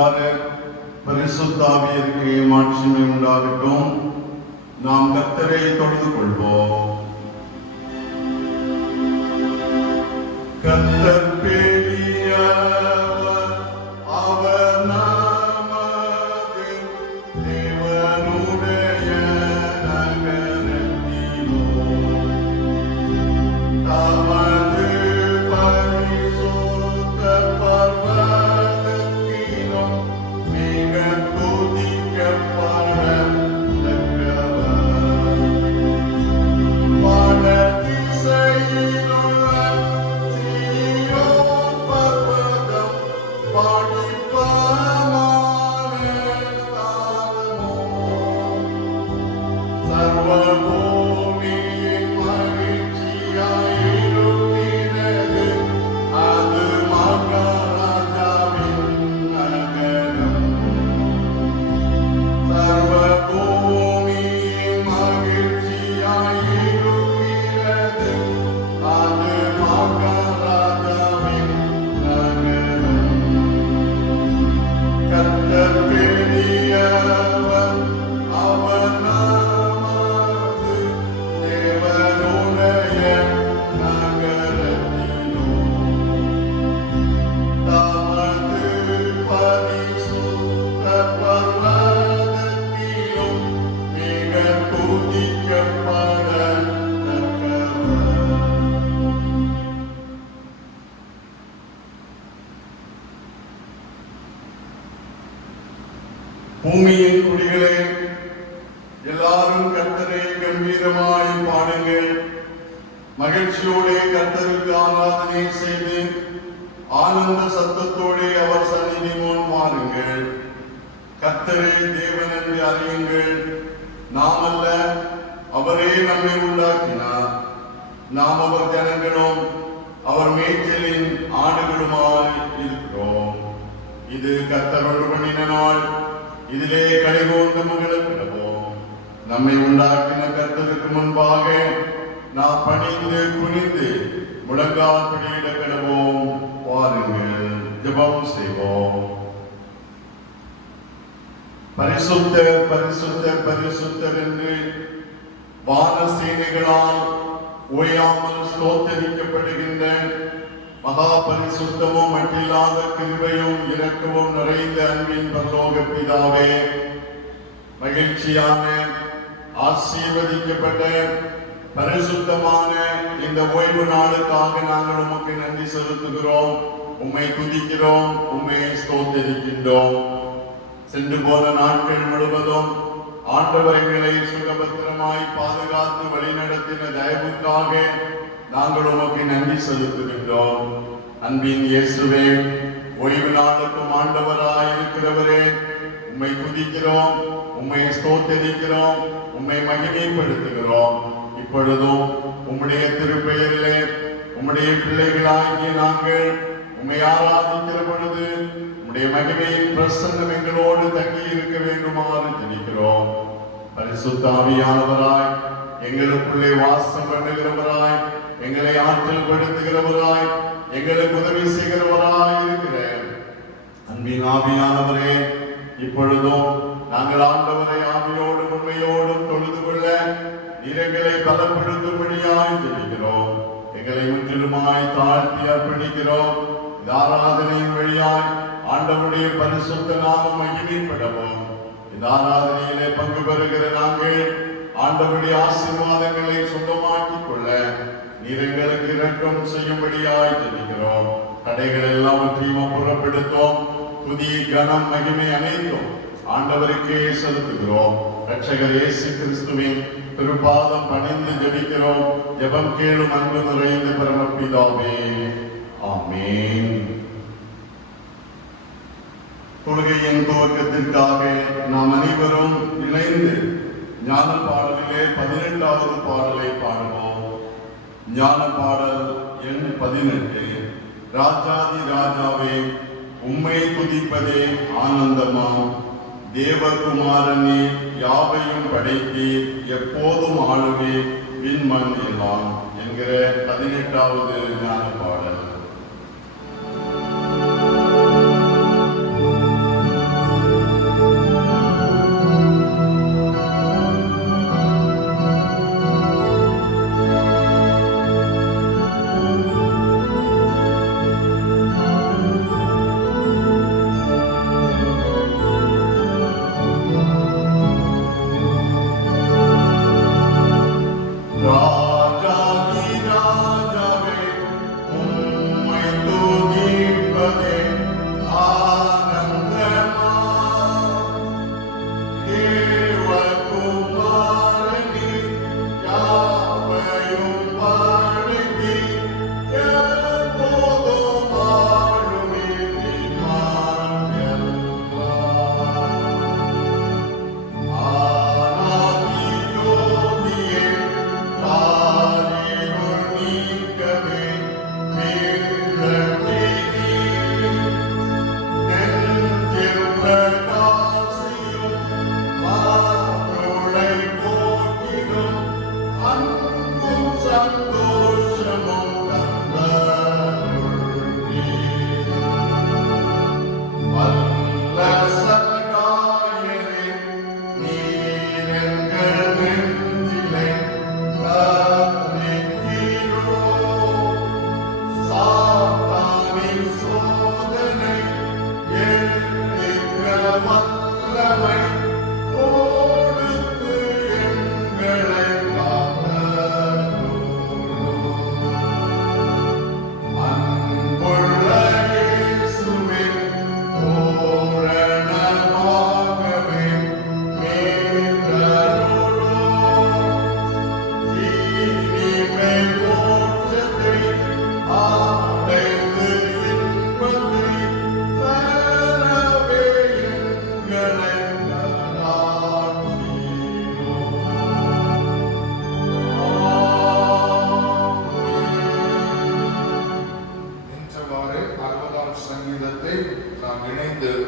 பரிசுத்த ஆவியாருக்கு மாட்சிமை உண்டாகட்டும். நாம் கர்த்தரை தொழுது கொள்வோம். கர்த்தர் பெரியவர், அவர் நமது தேவனுடைய நகரத்திலோ தமது பரிசுத்த பர்வதத்திலோ மிக துதிக்கப்படத்தக்கவர். வடதிசையிலுள்ள சீயோன் பர்வதம் படிப்பமான ஸ்தானமோ, சர்வ பூமியின் மகிழ்ச்சியாயிருக்கிறது. அது மகாராஜாவின் நகரம். சர்வ பூமியின் மகிழ்ச்சியாயிருக்கிறது. அது மகாராஜாவின் நகரம். கர்த்தர் பெரியவர், அவர் நமது தேவனுடைய நகரத்திலோ தமது பரிசுத்த பர்வதத்திலும் மிக துதிக்கப்படத்தக்கவர். பூமியின் குடிகளே, எல்லாரும் கர்த்தரை கம்பீரமாய் பாடுங்கள். மகிழ்ச்சியோடு கர்த்தருக்கு ஆராதனை செய்து ஆனந்த சத்தத்தோடு அவர் சந்நிதி முன் வாருங்கள். கர்த்தரே தேவன் என்று அறியுங்கள். நாம் அல்ல, அவரே நம்மை உண்டாக்கினார். நாம் அவர் ஜனங்களும் அவர் மேய்ச்சலின் ஆடுகளுமாய் இருக்கிறோம். இது கர்த்தர் உண்டு பண்ணின நாள், இதிலே கடைகோர்ந்து மகிழக்கிடவோம். நம்மை உண்டாக்கின கர்த்தருக்கு முன்பாக நாம் பணிந்து குனிந்து முழங்கால் படியிட கிடவோம். வாருங்கள், ஜெபம் செய்வோம். பரிசுத்தர் பரிசுத்தர் பரிசுத்தர் என்று வானசேனைகளால் ஓயாமல் ஸ்தோத்தரிக்கப்படுகின்ற மகா பரிசுத்தமும் மட்டில்லாத கிருபையும் இரக்கமும் நிறைந்த அன்பின் பரலோக பிதாவே, மகிழ்ச்சியான ஆசீர்வதிக்கப்பட்ட பரிசுத்தமான இந்த ஓய்வு நாளுக்காக நாங்கள் உமக்கு நன்றி செலுத்துகிறோம். உம்மை துதிக்கிறோம், உம்மை ஸ்தோத்தரிக்கின்றோம். சென்று போன நாட்கள் முழுவதும் ஆண்டவர் எங்களை சுகபத்திரமாய் பாதுகாத்து வழிநடத்தின தயவுக்காக நாங்கள் உமக்கு நன்றி செலுத்துகின்றோம். அன்பின் இயேசுவே, ஓய்வு நாளுக்கும் ஆண்டவராய் இருக்கிறவரே, உம்மை துதிக்கிறோம், உம்மை ஸ்தோத்தரிக்கிறோம், உம்மை மகிமைப்படுத்துகிறோம். இப்பொழுதும் உம்முடைய திருப்பெயரிலே உம்முடைய பிள்ளைகளாகிய நாங்கள் உம்மை ஆராதிக்கிற பொழுது உம்முடைய மகிமையின் பிரசன்னம் எங்களோடு தங்கி இருக்க வேண்டுமாறு ஜெபிக்கிறோம். பரிசுத்த ஆவியானவராய் எங்களுக்குள்ளே வாசம் பண்ணுகிறவராய், எங்களை ஆற்றல் படுத்துகிறவராய், எங்களுக்கு உதவி செய்கிறவராய் இருக்கிற அன்பின் ஆவியானவரே, இப்பொழுதும் நாங்கள் ஆண்டவரை ஆவியோடும் உண்மையோடும் தொழுது கொள்ள எங்களை பலப்படுத்தும்படியாய் ஜெபிக்கிறோம். எங்களை முற்றிலுமாய் தாழ்த்தி அர்ப்பணிக்கிறோம். இந்த ஆராதனையின் வழியாய் ஆண்டவருடைய பரிசுத்த நாமம் மகிமைப்படவும், இந்த ஆராதனையிலே பங்கு பெறுகிற நாங்கள் ஆண்டவருடைய ஆசீர்வாதங்களை சொந்தமாக்கிக் கொள்ள நீர் எங்களுக்கு இரக்கம் செய்யும்படியாய் ஜெபிக்கிறோம். தடைகள் எல்லாவற்றையும் அப்புறப்படுத்தோம். புதிய கனம் மகிமை அனைத்தும் ஆண்டவருக்கே செலுத்துகிறோம். இரட்சகர் இயேசு கிறிஸ்துவின் திருப்பாதம் பணிந்து ஜெபிக்கிறோம். ஜெபம் கேளும் அன்பு நிறைந்த பரமபிதாவே, ஆமென். தொழுகையின் துவக்கத்திற்காக நாம் அனைவரும் இணைந்து ஞான பாடலிலே 18வது பாடலை பாடுவோம். ஞான பாடல் எண் 18. ராஜாதி ராஜாவே, உம்மை துதிப்பதே ஆனந்தமாம். தேவகுமாரனே, யாவையும் படைத்தீர், எப்போதும் ஆளுவே விண்மண் எல்லாம் என்கிற 18வது ஞான பாடல்.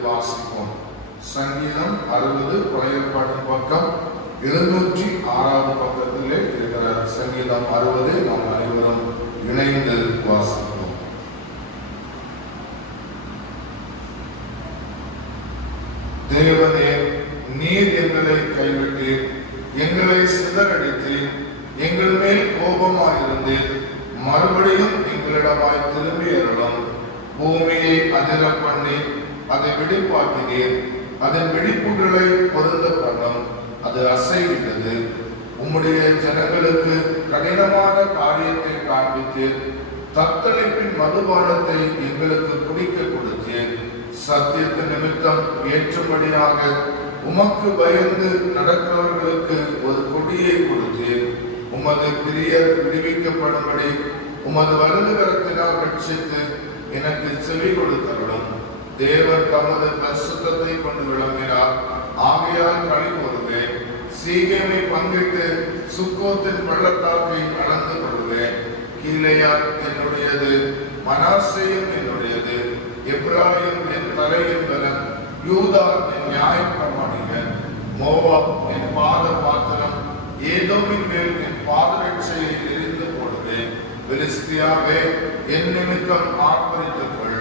வாசிப்போம். சங்கீதம் 60 பழைய ஏற்பாட்டின் பக்கம் 706வது பக்கத்திலே இருக்கிற சங்கீதம் 60 நாம் அனைவரும் இணைந்து வாசிப்போம். தேவனே, நீர் எங்களை கைவிட்டு எங்களை சிதறடித்து எங்கள் மேல் கோபமாயிருந்து மறுபடியும் எங்களிடமாய் திரும்பி அருளும். பூமியை அதிர பண்ணி அதை வெடிப்பாக்கினீர், அதன் வெடிப்புகளை பொருந்த பண்ணும், அது அசைவிட்டது. உம்முடைய ஜனங்களுக்கு கடினமான காரியத்தை காண்பித்து தத்தளிப்பின் மதுபானத்தை எங்களுக்கு குடிக்க கொடுத்தீர். சத்தியத்து நிமித்தம் ஏற்றும்படியாக உமக்கு பயந்து நடக்கிறவர்களுக்கு ஒரு கொடியை கொடுத்தீர். உமது பிரியர் விடுவிக்கப்படும்படி உமது வலது கரத்தினால் ரட்சித்து எனக்கு செவி கொடுத்தருளும். தேவன் தமது பரிசுத்தத்தை கொண்டு விளங்கினார், ஆகையால் களி கூறுவேன். சீகேமை பங்கிட்டு சுக்கோத்தின் பள்ளத்தாக்கை அளந்து கொள்வேன். கீலேயாத் என்னுடையது, மனாசேயும் என்னுடையது. எப்ராயிம் என் தலையின் பலன், யூதா என் நியாய பிரமாணிகன். மோவாப் என் பாத பாத்திரம், ஏதோமின் மேல் என் பாதரட்சையை எரிந்து போடுவேன். பெலிஸ்தியாவே, என் நிமித்தம் ஆர்ப்பரித்துக்கொள்.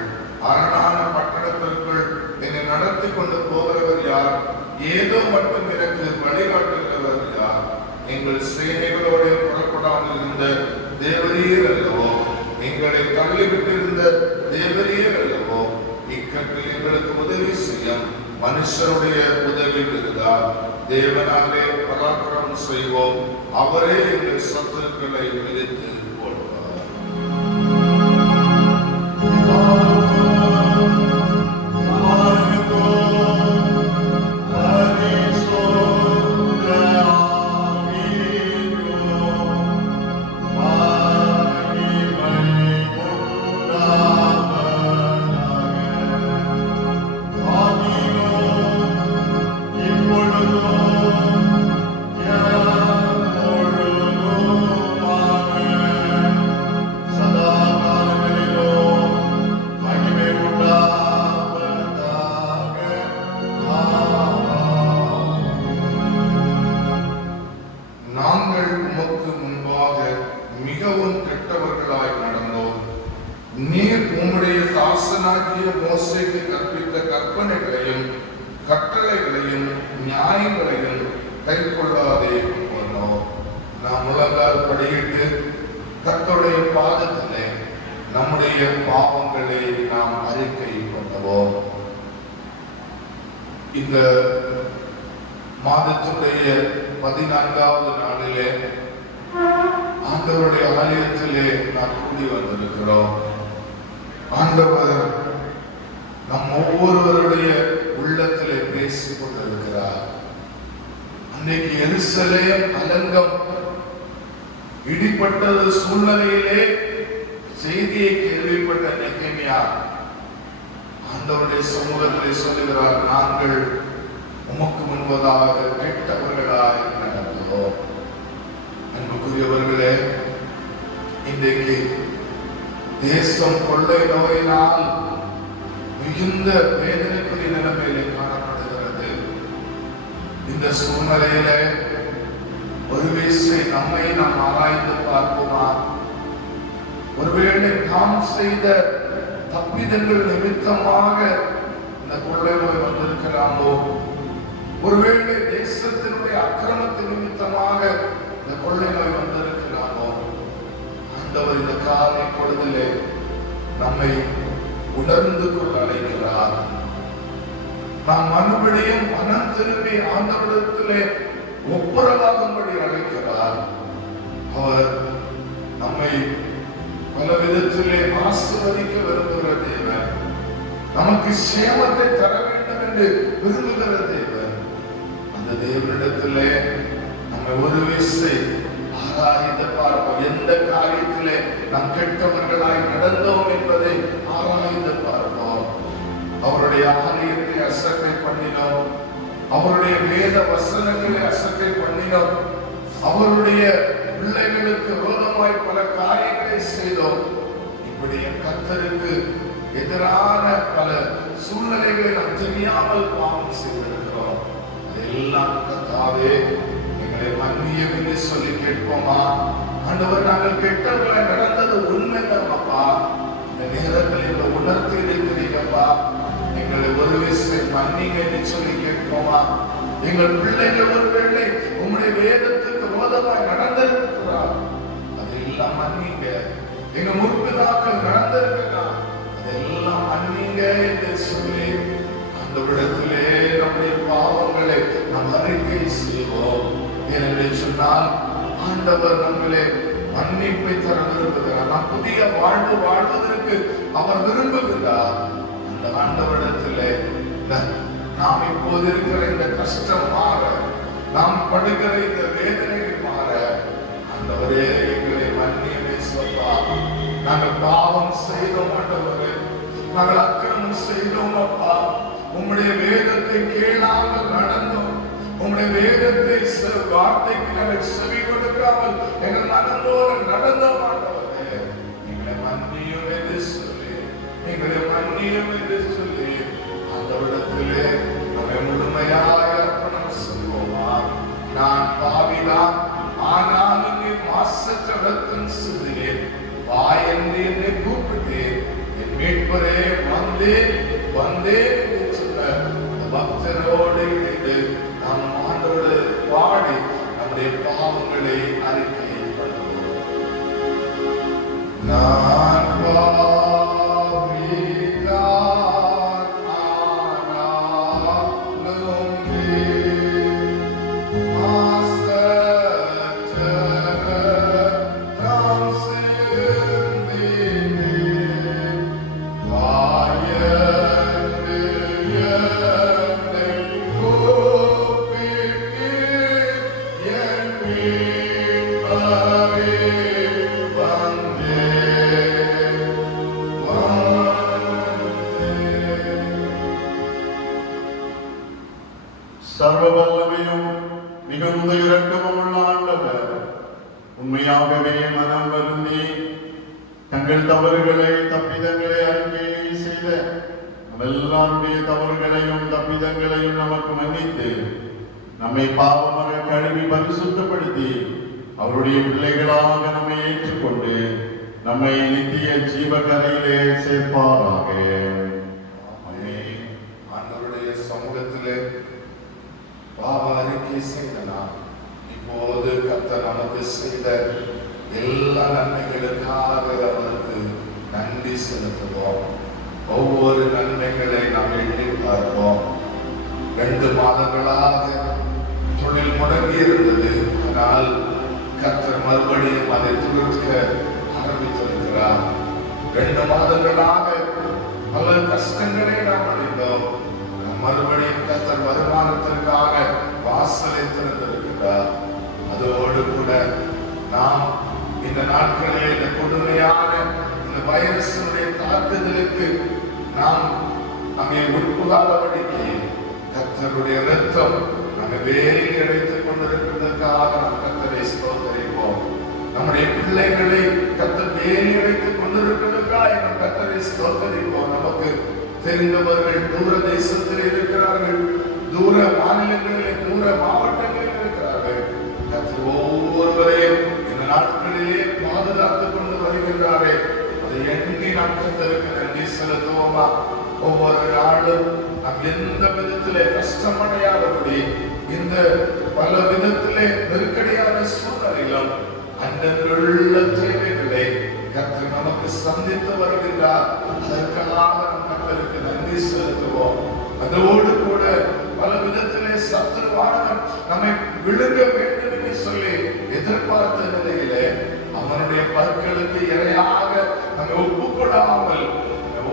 அரணான பட்டணத்திற்குள் என்னை நடத்தி கொண்டு போகிறவர் யார்? ஏதோ மட்டும் எனக்கு வழிகாட்டுகிறவர் யார்? எங்கள் சேனைகளோடு புறப்படாமல் இருந்த தேவரீர் அல்லவோ, எங்களை தள்ளிவிட்டிருந்த தேவரீர் அல்லவோ. இக்கட்டில் எங்களுக்கு உதவி செய்யும் மனுஷருடைய உதவி இருந்தார். தேவனாலே பராக்கிரமம் செய்வோம், அவரே எங்கள் சத்துருக்களை விதித்து போடுவார். மோசேக்கு கற்பித்த கற்பனைகளையும் கட்டளைகளையும் நியாயங்களையும் கைக்கொள்ளாதே போனோம். நாம் முழங்கால் படியிட்டு கர்த்தருடைய பாதத்திலே நம்முடைய பாவங்களை நாம் அறிக்கை பண்ணுவோம். இந்த மாதத்துடைய 14வது நாளிலே ஆண்டவருடைய ஆலயத்திலே நாம் கூடி வந்திருக்கிறோம். ஆண்டவர் நம் ஒவ்வொருவருடைய உள்ளத்திலே பேசிக் கொண்டிருக்கிறார். அன்னைக்கு எருசலேம் அலங்கம் இடிப்பட்டது சூழ்நிலையிலே செய்தியை கேள்விப்பட்ட நெகேமியா ஆண்டவருடைய சமூகத்திலே சொல்லுகிறார், நாங்கள் உமக்கு முன்பதாக கெட்டவர்களாய் நடந்தோம். அன்புக்குரியவர்களே, இன்றைக்கு தேசம் கொள்ளை நோயினால் மிகுந்த வேதனைக்குரிய நிலைமையிலே காணப்படுகிறது. இந்த சூழ்நிலையில ஒரு வீசை நம்மை நாம் ஆராய்ந்து பார்ப்போமா? ஒருவேளை நாம் செய்த தப்பிதங்கள் நிமித்தமாக இந்த கொள்ளை நோய் வந்திருக்கலாமோ? ஒருவேளை தேசத்தினுடைய அக்கிரமத்தின் நிமித்தமாக இந்த கொள்ளை நோய் வந்திருக்கலாமோ? ஆண்டவர் இந்த காலை பொழுதிலே நம்மை உணர்ந்து கொள்ள அழைக்கிறார். நாம் மறுபடியும் மனம் திரும்பி ஆண்டவரிடத்திலே ஒப்புரவாகும்படி அழைக்கிறார். அவர் நம்மை பல விதத்திலே ஆசீர்வதிக்க விரும்புகிற தேவன், நமக்கு சேமத்தை தர வேண்டும் என்று விரும்புகிற தேவன். அந்த தேவனிடத்திலே நம்மை ஒரு வீசை ஆராய்ந்து பார்ப்போம். எந்த காரியத்திலே நாம் கெட்டவர்களாய் நடந்தோம் என்பதை ஆராய்ந்து பார்ப்போம். அவருடைய ஆலயத்தை அசட்டை பண்ணினோம், அவருடைய வேத வசனங்களை அசட்டை பண்ணினோம், அவருடைய பிள்ளைகளுக்கு விரோதமாய் பல காரியங்களை செய்தோம். இப்படி கர்த்தருக்கு எதிரான பல சூழ்நிலைகளை நாம் தெரியாமல் பாவம் செய்திருக்கிறோம். அதெல்லாம் கர்த்தாவே எங்களை மன்னியும் என்று சொல்லி கேட்போமா? ஆண்டவர், நாங்கள் கெட்டவர்களை நடந்தது உண்மைதான் அப்பா. இந்த நேரத்தில் எங்களை உணர்த்தி இருக்கிறீங்கப்பா. எங்களை ஒரு விஷயம் மன்னிங்க என்று சொல்லி கேட்போமா? எங்கள் பிள்ளைகள் ஒருவேளை உங்களுடைய வேதத்துக்கு விரோதமாய் நடந்திருக்கிறார், அதெல்லாம் மன்னிங்க. எங்க முற்பிதாக்கள் நடந்திருக்கிறார், அதெல்லாம் மன்னிங்க என்று சொல்லி அந்த இடத்திலே நம்முடைய பாவங்களை நாம் அறிக்கை செய்வோம். ஏனென்று சொன்னால் ஆண்டவர் நம்மளே மன்னிப்பை தர விரும்புகிறார். நாம் புதிய வாழ்வு வாழ்வதற்கு அவர் விரும்புகிறார். அந்த ஆண்டவரிடத்திலே நாம் இப்போது இருக்கிற இந்த கஷ்டம் மாற, நாம் படுகிற இந்த வேதனைகள் மாற, ஆண்டவரே எங்களை மன்னியமே சொல்லா. நாங்கள் பாவம் செய்தோம் ஆண்டவரே, நாங்கள் அக்கிரமம் செய்தோம் அப்பா. உம்முடைய வேதத்தை கேளாமல் நடந்தோம், உம்முடைய வேதத்தை வார்த்தைக்கு நாங்கள் செவி கொடுக்காமல் எங்கள் மனதோடு நடந்தோம் ஆண்டவரே. எங்களை மன்னியும் என்று சொல்லி, எங்களை மன்னியும் என்று சொல்லி அந்த இடத்திலே நம்மை முழுமையாக அர்ப்பணம் செய்வோமா? நான் பாவிதான், ஆனாலும் நீ மாசற்ற ரத்தம் சிந்தினேன், வா என்று என்னை கூப்பிட்டேன், என் மீட்பரே வந்தேன் வந்தேன் என்று சொன்ன பக்தரோடு இணைந்து நாம் ஆண்டோடு பாடி நம்முடைய பாவங்களை அறிக்கை பண்ணுவோம். நான் சர்வவல்லமையும் மிகுந்த இரக்கமும் உள்ள ஆண்டவர் உண்மையாகவே மனம் வருந்தி தங்கள் தவறுகளை தப்பிதங்களை அறிக்கை செய்த எல்லாருடைய தவறுகளையும் தப்பிதங்களையும் நமக்கு மன்னித்து நம்மை பாவமர கழுவி பரிசுத்தப்படுத்தி அவருடைய பிள்ளைகளாக நம்மை ஏற்றுக்கொண்டு நம்மை நித்திய ஜீவகரையிலே சேர்ப்பாராக. ஆண்டவருடைய சமூகத்திலே பாவ அறிக்கை செய்தனால் இப்போது கர்த்தர் நமக்கு செய்த எல்லா நன்மைகளுக்காக அவருக்கு நன்றி செலுத்துவோம். ஒவ்வொரு நன்மைகளை நாம் எண்ணி பார்ப்போம். 2 மாதங்களாக தொழில் முடங்கி இருந்தது, ஆனால் கர்த்தர் மறுபடியும் அதை துளிர்க்க ஆரம்பித்திருக்கிறார். 2 மாதங்களாக பல கஷ்டங்களை நாம் அடைந்தோம். மறுபடியும் கர்த்தர் வருமானத்திற்காக வாசலை திறந்திருக்கிறார். அதோடு கூட நாம் இந்த நாட்களில் இந்த கொடுமையான இந்த வைரஸினுடைய தாக்குதலுக்கு நாம் அங்கே உட்புகாதபடிக்கு கர்த்தருடைய இரத்தம் நம்மை வேரில் அடைத்துக் கொண்டிருக்கிறதற்காக நாம் கர்த்தரை ஸ்தோத்திரிப்போம். நம்முடைய பிள்ளைகளை கர்த்தர் வேரில் அடைத்துக் கொண்டிருக்கிறதற்காக நாம் கர்த்தரை ஸ்தோத்திரிப்போம். நமக்கு தெரிந்தவர்கள் தூர தேசத்தில் இருக்கிறார்கள், தூர மாநிலங்களிலே தூர மாவட்டங்களில் இருக்கிறார்கள். கர்த்தர் ஒவ்வொருவரையும் இந்த நாட்களிலே பாதுகாத்துக் கொண்டு வருகின்றாரே, அதை எண்ணி நாம் கர்த்தருக்கு நன்றி செலுத்துவோமா? ஒவ்வொரு நாளும் நாம் எந்த விதத்திலே கஷ்டமடையாதபடி இந்த பல விதத்திலே நெருக்கடியான சூழ்நிலையிலும் அன்றன்றுள்ள தேவைகளை கர்த்தர் நமக்கு சந்தித்து வருகின்றார். அதற்காக நம் கர்த்தருக்கு நன்றி செலுத்துவோம். அதோடு கூட பல விதத்திலே சத்துருவானவன் நம்மை விழுங்க வேண்டும் என்று சொல்லி எதிர்பார்த்த நிலையிலே அவனுடைய பற்களுக்கு இரையாக நம்மை ஒப்புக்கொடாமல்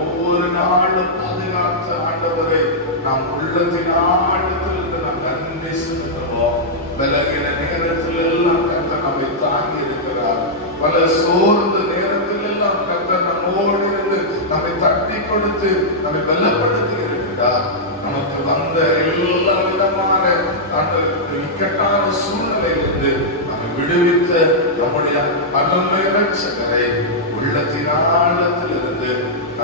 ஒவ்வொரு நாளும் பாதுகாத்த ஆண்டவரை நாம் உள்ளத்தின் ஆழத்திலிருந்து நாம் நன்றி செலுத்துவோம். விலகின நேரத்தில் எல்லாம் கர்த்தர் நம்மை தாங்கி இருக்கிறார். பல சோர்ந்த நேரத்தில் எல்லாம் கர்த்தர் நம்மோடு இருந்து நம்மை தட்டி கொடுத்து நம்மை பலப்படுத்தி இருக்கிறார். நமக்கு வந்த எல்லா விதமான இக்கட்டான சூழ்நிலையிலிருந்து நம்மை விடுவித்த நம்முடைய அருமை ரட்சகரை உள்ளத்தின் ஆழத்திலிருந்து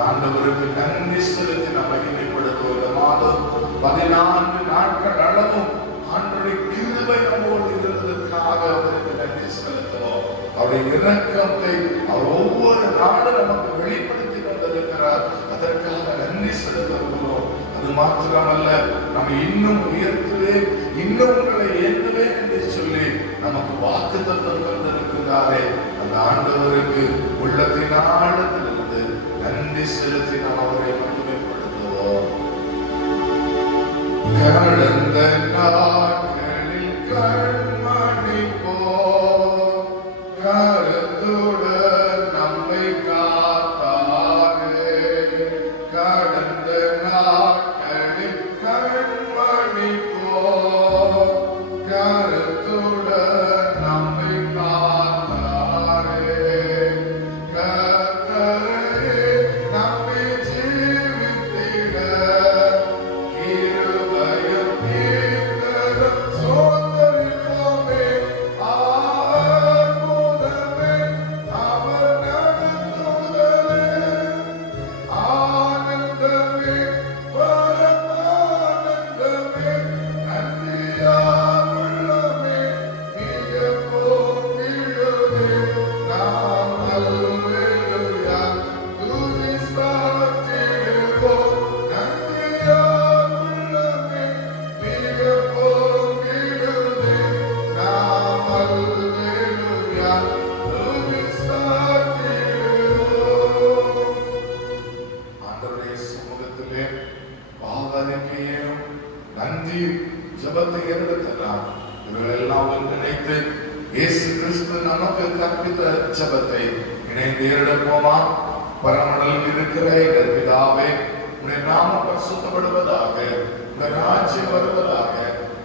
ஆண்டவருக்கு நன்றி செலுத்தி நம்ம 14 நாட்கள் அளவும் ஆண்டவருடைய கிருபை நம்மோடு இருந்ததற்காக அவருக்கு நன்றி செலுத்துவோம். அவருடைய இரக்கத்தை அவர் ஒவ்வொரு நாளும் நமக்கு வெளிப்படுத்தி வந்திருக்கிறார். அதற்காக நன்றி செலுத்துகிறோம். அது மாத்திரமல்ல, நம்ம இன்னும் உயர்த்துவேன், இன்னும் உங்களை ஏற்றுவேன் என்று சொல்லி நமக்கு வாக்குத்தத்தம் தந்திருக்கிறாரே. அந்த ஆண்டவருக்கு உள்ளத்தின் ஆழத்திலிருந்து நன்றி செலுத்தி நாம் அவரை மகிமைப்படுத்துவோம். கடந்த நாட்களில் கண்மணி போல் கருத்துடன் நம்மை காத்தாரே. கடந்த நாட்களில் கண்மணி போல் கருத்துடன் நம்மை காத்தாரே. கர்த்தரே நம்மை ஜீவித்திட நன்றி ஜபத்தை எடுத்துக்கலாம். இவர்களெல்லாம் ஒன்றிணைத்து இயேசு கிறிஸ்து நமக்கு கற்பித்த ஜபத்தை இணைந்து எடுப்போமா? பரமண்டலில் இருக்கிற எங்கள் பிதாவே, உம்முடைய நாமம் பரிசுத்தப்படுவதாக, உம்முடைய ராஜ்யம் வருவதாக,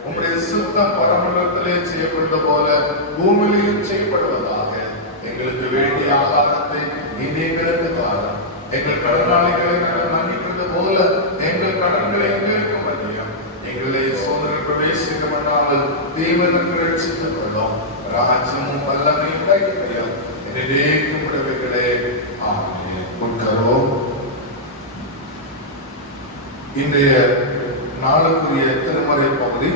உம்முடைய சித்தம் பரமண்டலத்திலே செய்யப்படுவது போல பூமியிலும் செய்யப்படுவதாக. எங்களுக்கு வேண்டிய ஆகாரத்தை நீர் எங்களுக்கு தாரும். எங்கள் கடனாளிகளை நாங்கள் மன்னிக்கிறது போல எங்கள் கடன்களை எங்களுக்கு மன்னியும். எங்களை சோதனை பிரவேசிக்க பண்ணாமல் தேவனுக்கு ரட்சித்துக் கொள்ளும். ராஜ்யமும் வல்லமையும் கைப்பற்றும் என்னிலே கும்பிடுவீர்களே. ஆமென். உட்காரோம். இன்றைய நாளுக்குரிய திருமறை பகுதி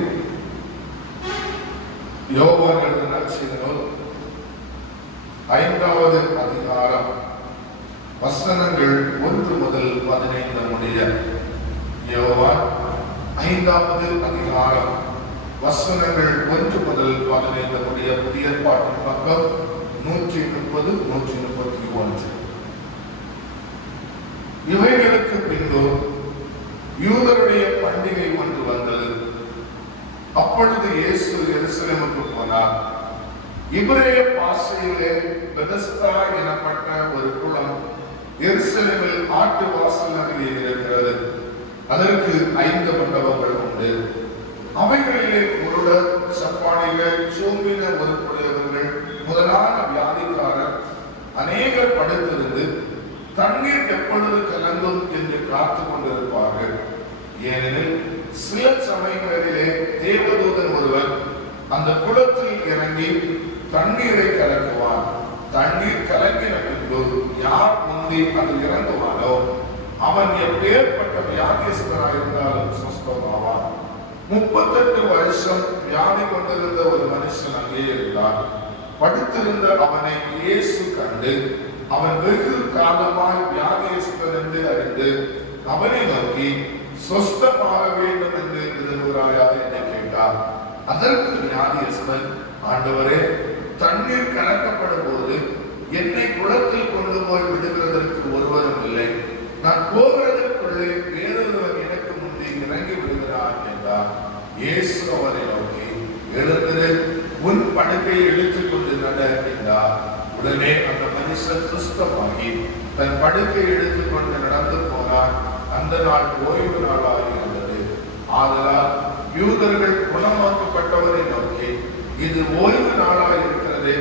யோவான் எழுதின நற்செய்தி நூல் 5வது அதிகாரம் வசனங்கள் 1 முதல் 15 முடிய. யோவான் 5வது அதிகாரம் வசனங்கள் 1 முதல் 15 முடிய. புதிய ஏற்பாட்டின் பக்கம் 130 131. இவைகளுக்கு பின்பு யூதருடைய பண்டிகை ஒன்று வந்தது. அப்பொழுது இயேசு எருசலேமுக்கு போனார். இப்ரேய பாஷையிலே பெதஸ்தா எனப்பட்ட ஒரு குளம் எருசலேமில் ஆட்டு வாசல் அருகே இருக்கிறது. அதற்கு 5 மண்டபங்கள் உண்டு. அவைகளிலே குருடர், சப்பானிகள், சோம்பின உருப்புடையவர்கள் முதலான வியாதிக்காரர் அநேகர் படுத்திருந்து தண்ணீர் எப்பொழுது கலங்கும் என்று காத்து கொண்டிருப்பார்கள். ஏனெனில் சில சமயங்களிலே தேவதூதன் ஒருவர் அந்த குளத்தில் இறங்கி தண்ணீரை கலக்குவான். தண்ணீர் கலங்கின பின்பு யார் முந்தி அதில் இறங்குவானோ அவன் எப்பேற்பட்ட வியாதியஸ்தராக இருந்தாலும் சுஸ்தமாவான். 38 வருஷம் வியாதி கொண்டிருந்த ஒரு மனுஷன் அங்கே இருந்தான். படுத்திருந்த அவனை இயேசு கண்டு அவன் வெகு காலமாய் வியாதியஸ்தன் என்று அறிந்து அவனை நோக்கி, சொஸ்தமாக வேண்டும் என்று விரும்புகிறாயா என்று கேட்டார். அதற்கு வியாதியஸ்தன், ஆண்டவரே, தண்ணீர் கலக்கப்படும் போது என்னை குளத்தில் கொண்டு போய் விடுகிறதற்கு ஒருவரும் இல்லை. நான் போகிறதற்குள்ளே வேறொருவர் எனக்கு முந்தி இறங்கி விடுகிறான் என்றார். இயேசு அவரை நோக்கி, எழுந்திரு, உன் படுக்கையை இழுத்துக் கொண்டு நட என்றார். உடனே அந்த மனுஷன் சுஸ்தமாகி தன் படுக்கையை எடுத்துக் கொண்டு நடந்து போனார். அந்த நாள் ஓய்வு நாளாக இருந்தது. ஆதலால் யூதர்கள் குணமாக்கப்பட்டவரை நோக்கி, இது ஓய்வு நாளாக இருக்கிறது,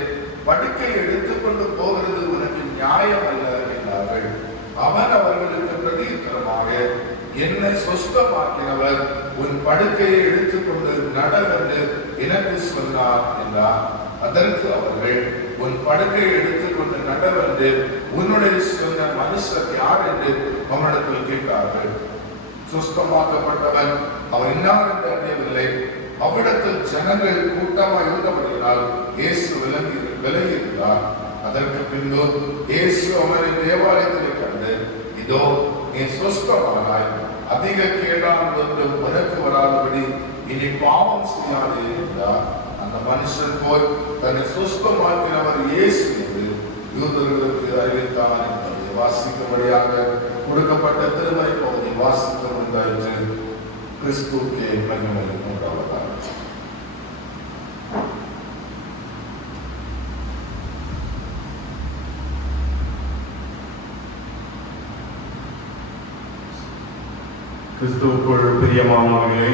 படுக்கை எடுத்துக்கொண்டு போகிறது உனக்கு நியாயம் அல்ல என்றார்கள். அவன் அவர்களுக்கு பிரதியுத்தரமாக, என்னை சொஸ்தமாக்கினவர் உன் படுக்கையை எடுத்துக்கொண்டு நடவென்று எனக்கு சொன்னார் என்றார். அதற்கு அவர்கள், உன் படுக்கையை எடுத்துக்கொண்டு நடவென்று உன்னுடைய சொன்ன மனுஷர் யார் என்று அவனிடத்தில் கேட்டார்கள். சுஸ்தமாக்கப்பட்டவன் இன்னார் என்று அறியவில்லை. அவ்விடத்தில் ஜனங்கள் கூட்டமாக இருந்தபடியால் இயேசு விலகியிருந்தார். அதற்கு பின்பு இயேசு அவனை தேவாலயத்தில் கண்டு, இதோ நீ சுஸ்தமானாய், அதிக கேடானது உனக்கு வராதபடி இனி பாவம் செய்யாது என்றார். அந்த மனுஷன் போய் தன்னை சுஸ்தமாக்கினவர் இயேசு என்று யூதர்களுக்கு அறிவித்தார் என்பதை வாசிக்கும்படியாக கொடுக்கப்பட்ட திருமறை பகுதி வாசிக்க முடிந்தாயிற்று. கிறிஸ்துவுக்கே மகிமை உண்டாவதாக. கிறிஸ்துவுக்குள் பிரியமானவர்களே,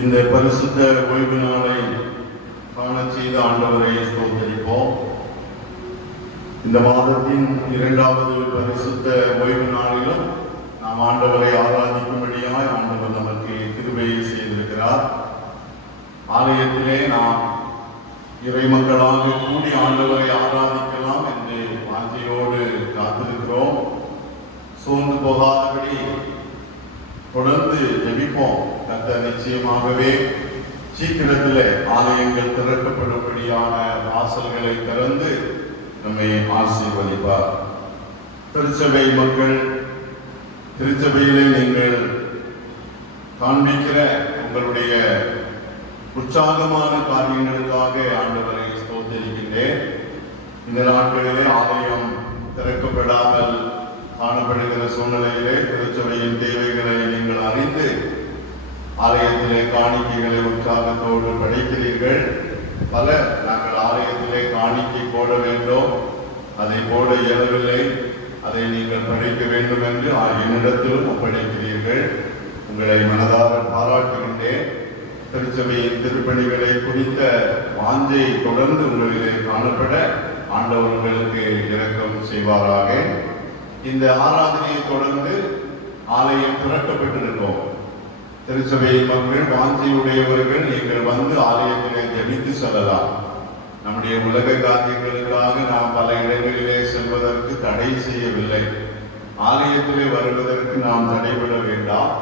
இந்த பரிசுத்த ஓய்வு நாளை காண செய்த ஆண்டவரை ஸ்தோத்திரிப்போம். இந்த மாதத்தின் 2வது பரிசுத்த ஓய்வு நாளிலும் நாம் ஆண்டவரை ஆராதிக்கும்படியாய் ஆண்டவர் நமக்கு கிருபையை செய்திருக்கிறார். ஆலயத்திலே நாம் இறை மக்களாக கூடி ஆண்டவரை ஆராதிக்கலாம் என்று வாஞ்சையோடு காத்திருக்கிறோம். சோர்ந்து போகாதபடி தொடர்ந்து ஜெபிப்போம். கர்த்தர் நிச்சயமாகவே சீக்கிரத்தில் ஆலயங்கள் திறக்கப்படும்படியான வாசல்களை திறந்து நம்மை ஆசீர்வதிப்பார். திருச்சபை மக்கள், திருச்சபையிலே நீங்கள் காண்பிக்கிற உங்களுடைய உற்சாகமான காரியங்களுக்காக ஆண்டவரை ஸ்தோத்திரிக்கின்றேன். இந்த நாட்களிலே ஆலயம் திறக்கப்படாமல் காணப்படுகிற சூழ்நிலையிலே திருச்சபையின் தேவைகளை நீங்கள் அறிந்து ஆலயத்திலே காணிக்கைகளை உற்சாகத்தோடு படைக்கிறீர்கள். நாங்கள் ஆலயத்திலே காணிக்கை போட வேண்டும், அதை போட இயலவில்லை, அதை நீங்கள் படைக்க வேண்டும் என்று என்னிடத்திலும் ஒப்படைக்கிறீர்கள். உங்களை மனதார பாராட்டுகின்றேன். திருச்சபையின் திருப்பணிகளை குறித்த வாஞ்சை தொடர்ந்து உங்களிலே காணப்பட ஆண்டவர் உங்களுக்கு இரக்கம் செய்வாராக. இந்த ஆராதனையை தொடர்ந்து ஆலயம் திறக்கப்பட்டிருக்கோம். திருச்சபை மக்கள் வாஞ்சையுடையவர்கள் நீங்கள் வந்து ஆலயத்திலே ஜெபித்து செல்லலாம். நம்முடைய உலக காரியங்களுக்காக நாம் பல இடங்களிலே செல்வதற்கு தடை செய்யவில்லை. ஆலயத்திலே வருவதற்கு நாம் தடைபட வேண்டாம்.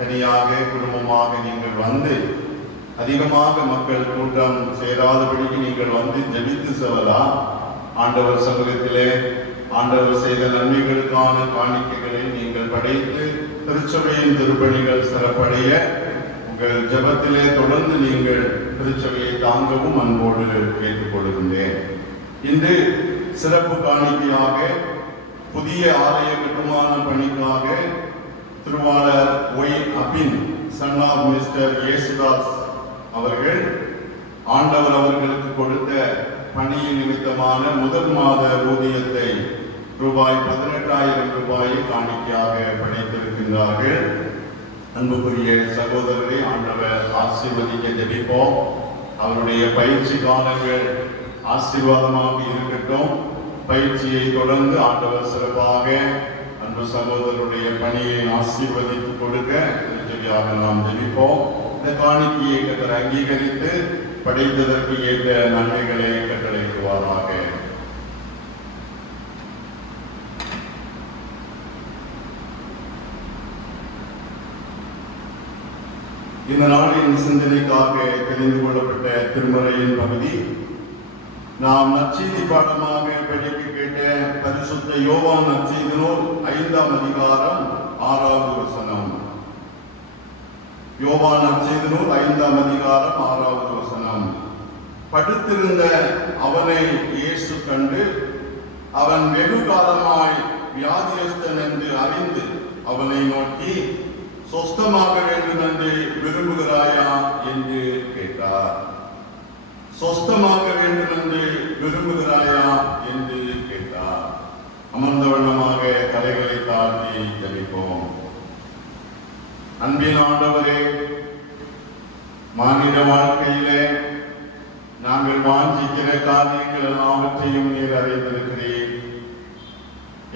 தனியாக குடும்பமாக நீங்கள் வந்து, அதிகமாக மக்கள் கூட்டம் சேராதபடிக்கு நீங்கள் வந்து ஜெபித்து செல்லலாம். ஆண்டவர் சமூகத்திலே ஆண்டவர் செய்த நன்மைகளுக்கான காணிக்கைகளை நீங்கள் படைத்து திருச்சபையின் திருப்பணிகள் சிறப்படைய உங்கள் ஜெபத்திலே தொடர்ந்து நீங்கள் திருச்சபையை தாங்கவும் அன்போடு கேட்டுக்கொள்கின்றேன். இன்று சிறப்பு காணிக்கையாக புதிய ஆலய கட்டுமான பணிக்காக திருவாளர் Y Abin son of mister Yesudas அவர்கள் ஆண்டவர் அவர்களுக்கு கொடுத்த பணியின் நிமித்தமான முதல் மாத ஊதியத்தை ரூபாய் 18,000 காணிக்கையாக படைத்திருக்கின்றார்கள். அன்புக்குரிய சகோதரரை ஆண்டவர் ஆசீர்வதிக்க ஜெபிப்போம். அவருடைய பயிற்சி காலங்கள் ஆசீர்வாதமாக இருக்கட்டும். பயிற்சியை தொடர்ந்து ஆண்டவர் சிறப்பாக அன்பு சகோதரருடைய பணியை ஆசீர்வதித்து கொடுக்க திருச்சபையாக நாம் ஜெபிப்போம். இந்த காணிக்கையை கர்த்தர் அங்கீகரித்து படைத்ததற்கு ஏற்ற நன்மைகளை கட்டளையிடுவாராக. இந்த நாளின் சிந்தனைக்காக தெரிந்து கொள்ளப்பட்ட திருமறையின் பகுதி நாம் நற்செய்தி பாடமாக படிக்க கேட்ட பரிசுத்த யோவான் நற்செய்தி நூல் 5ஆம் அதிகாரம் 6வது வசனம். யோவான் நற்செய்தி நூல் 5ஆம் அதிகாரம் 6வது வசனம். படுத்திருந்த அவனை இயேசு கண்டு அவன் வெகு காலமாய் வியாதியஸ்தன் என்று அறிந்து அவனை நோக்கி, சொஸ்தமாக வேண்டும் என்று விரும்புகிறாயா என்று கேட்டார். சொஸ்தமாக வேண்டும் என்று விரும்புகிறாயா என்று கேட்டார். அமர்ந்த வண்ணமாக தலைகளை தாழ்த்தி ஜெபிப்போம். அன்பின் ஆண்டவரே, மாநில வாழ்க்கையிலே நாங்கள் வாஞ்சிக்கிற காரியங்கள் எல்லாவற்றையும் நீர் அறிந்திருக்கிறீர்.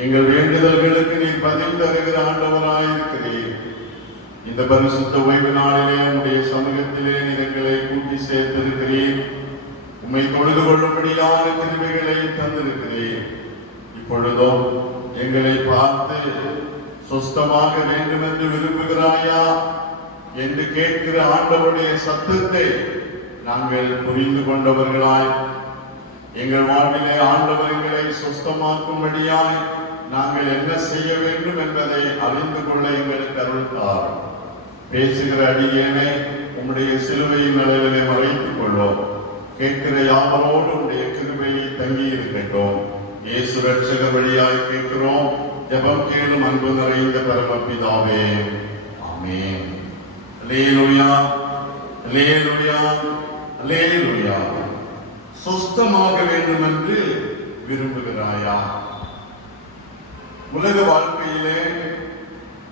எங்கள் வேண்டுதல்களுக்கு நீர் பதில் தருகிற ஆண்டவராயிருக்கிறீர். இந்த பரிசுத்த ஓய்வு நாளிலே உடைய சமூகத்திலே நீர் எங்களை கூட்டி சேர்த்திருக்கிறீர். உம்மை தொழுது கொள்ளும்படியான கிருபைகளை தந்திருக்கிறீர். இப்பொழுதும் எங்களை பார்த்து சொஸ்தமாக வேண்டும் என்று விரும்புகிறாயா என்று கேட்கிற ஆண்டவருடைய சத்தத்தை நாங்கள் புரிந்து கொண்டவர்களாய், எங்கள் வாழ்விலே ஆண்டவர் எங்களை சுஸ்தமாக்கும்படியாய் நாங்கள் என்ன செய்ய வேண்டும் என்பதை அறிந்து கொள்ள எங்களுக்கு அருள் தாரும். பேசுகிற அடியேனை உம்முடைய சிலுவையின் நிலையிலே மறைத்துக் கொள்வோம். கேட்கிற யாவரோடு உடைய கிருபையை தங்கி இருக்கட்டும். இயேசு ரட்சகர் வழியாய் கேட்கிறோம். ஜெபம் கேளும் அன்பு நிறைந்த பரமபிதாவே, ஆமென். அல்லேலூயா, அல்லேலூயா, அல்லேலூயா. சுஸ்தமாக வேண்டும் என்று விரும்புகிறாயா? உலக வாழ்க்கையிலே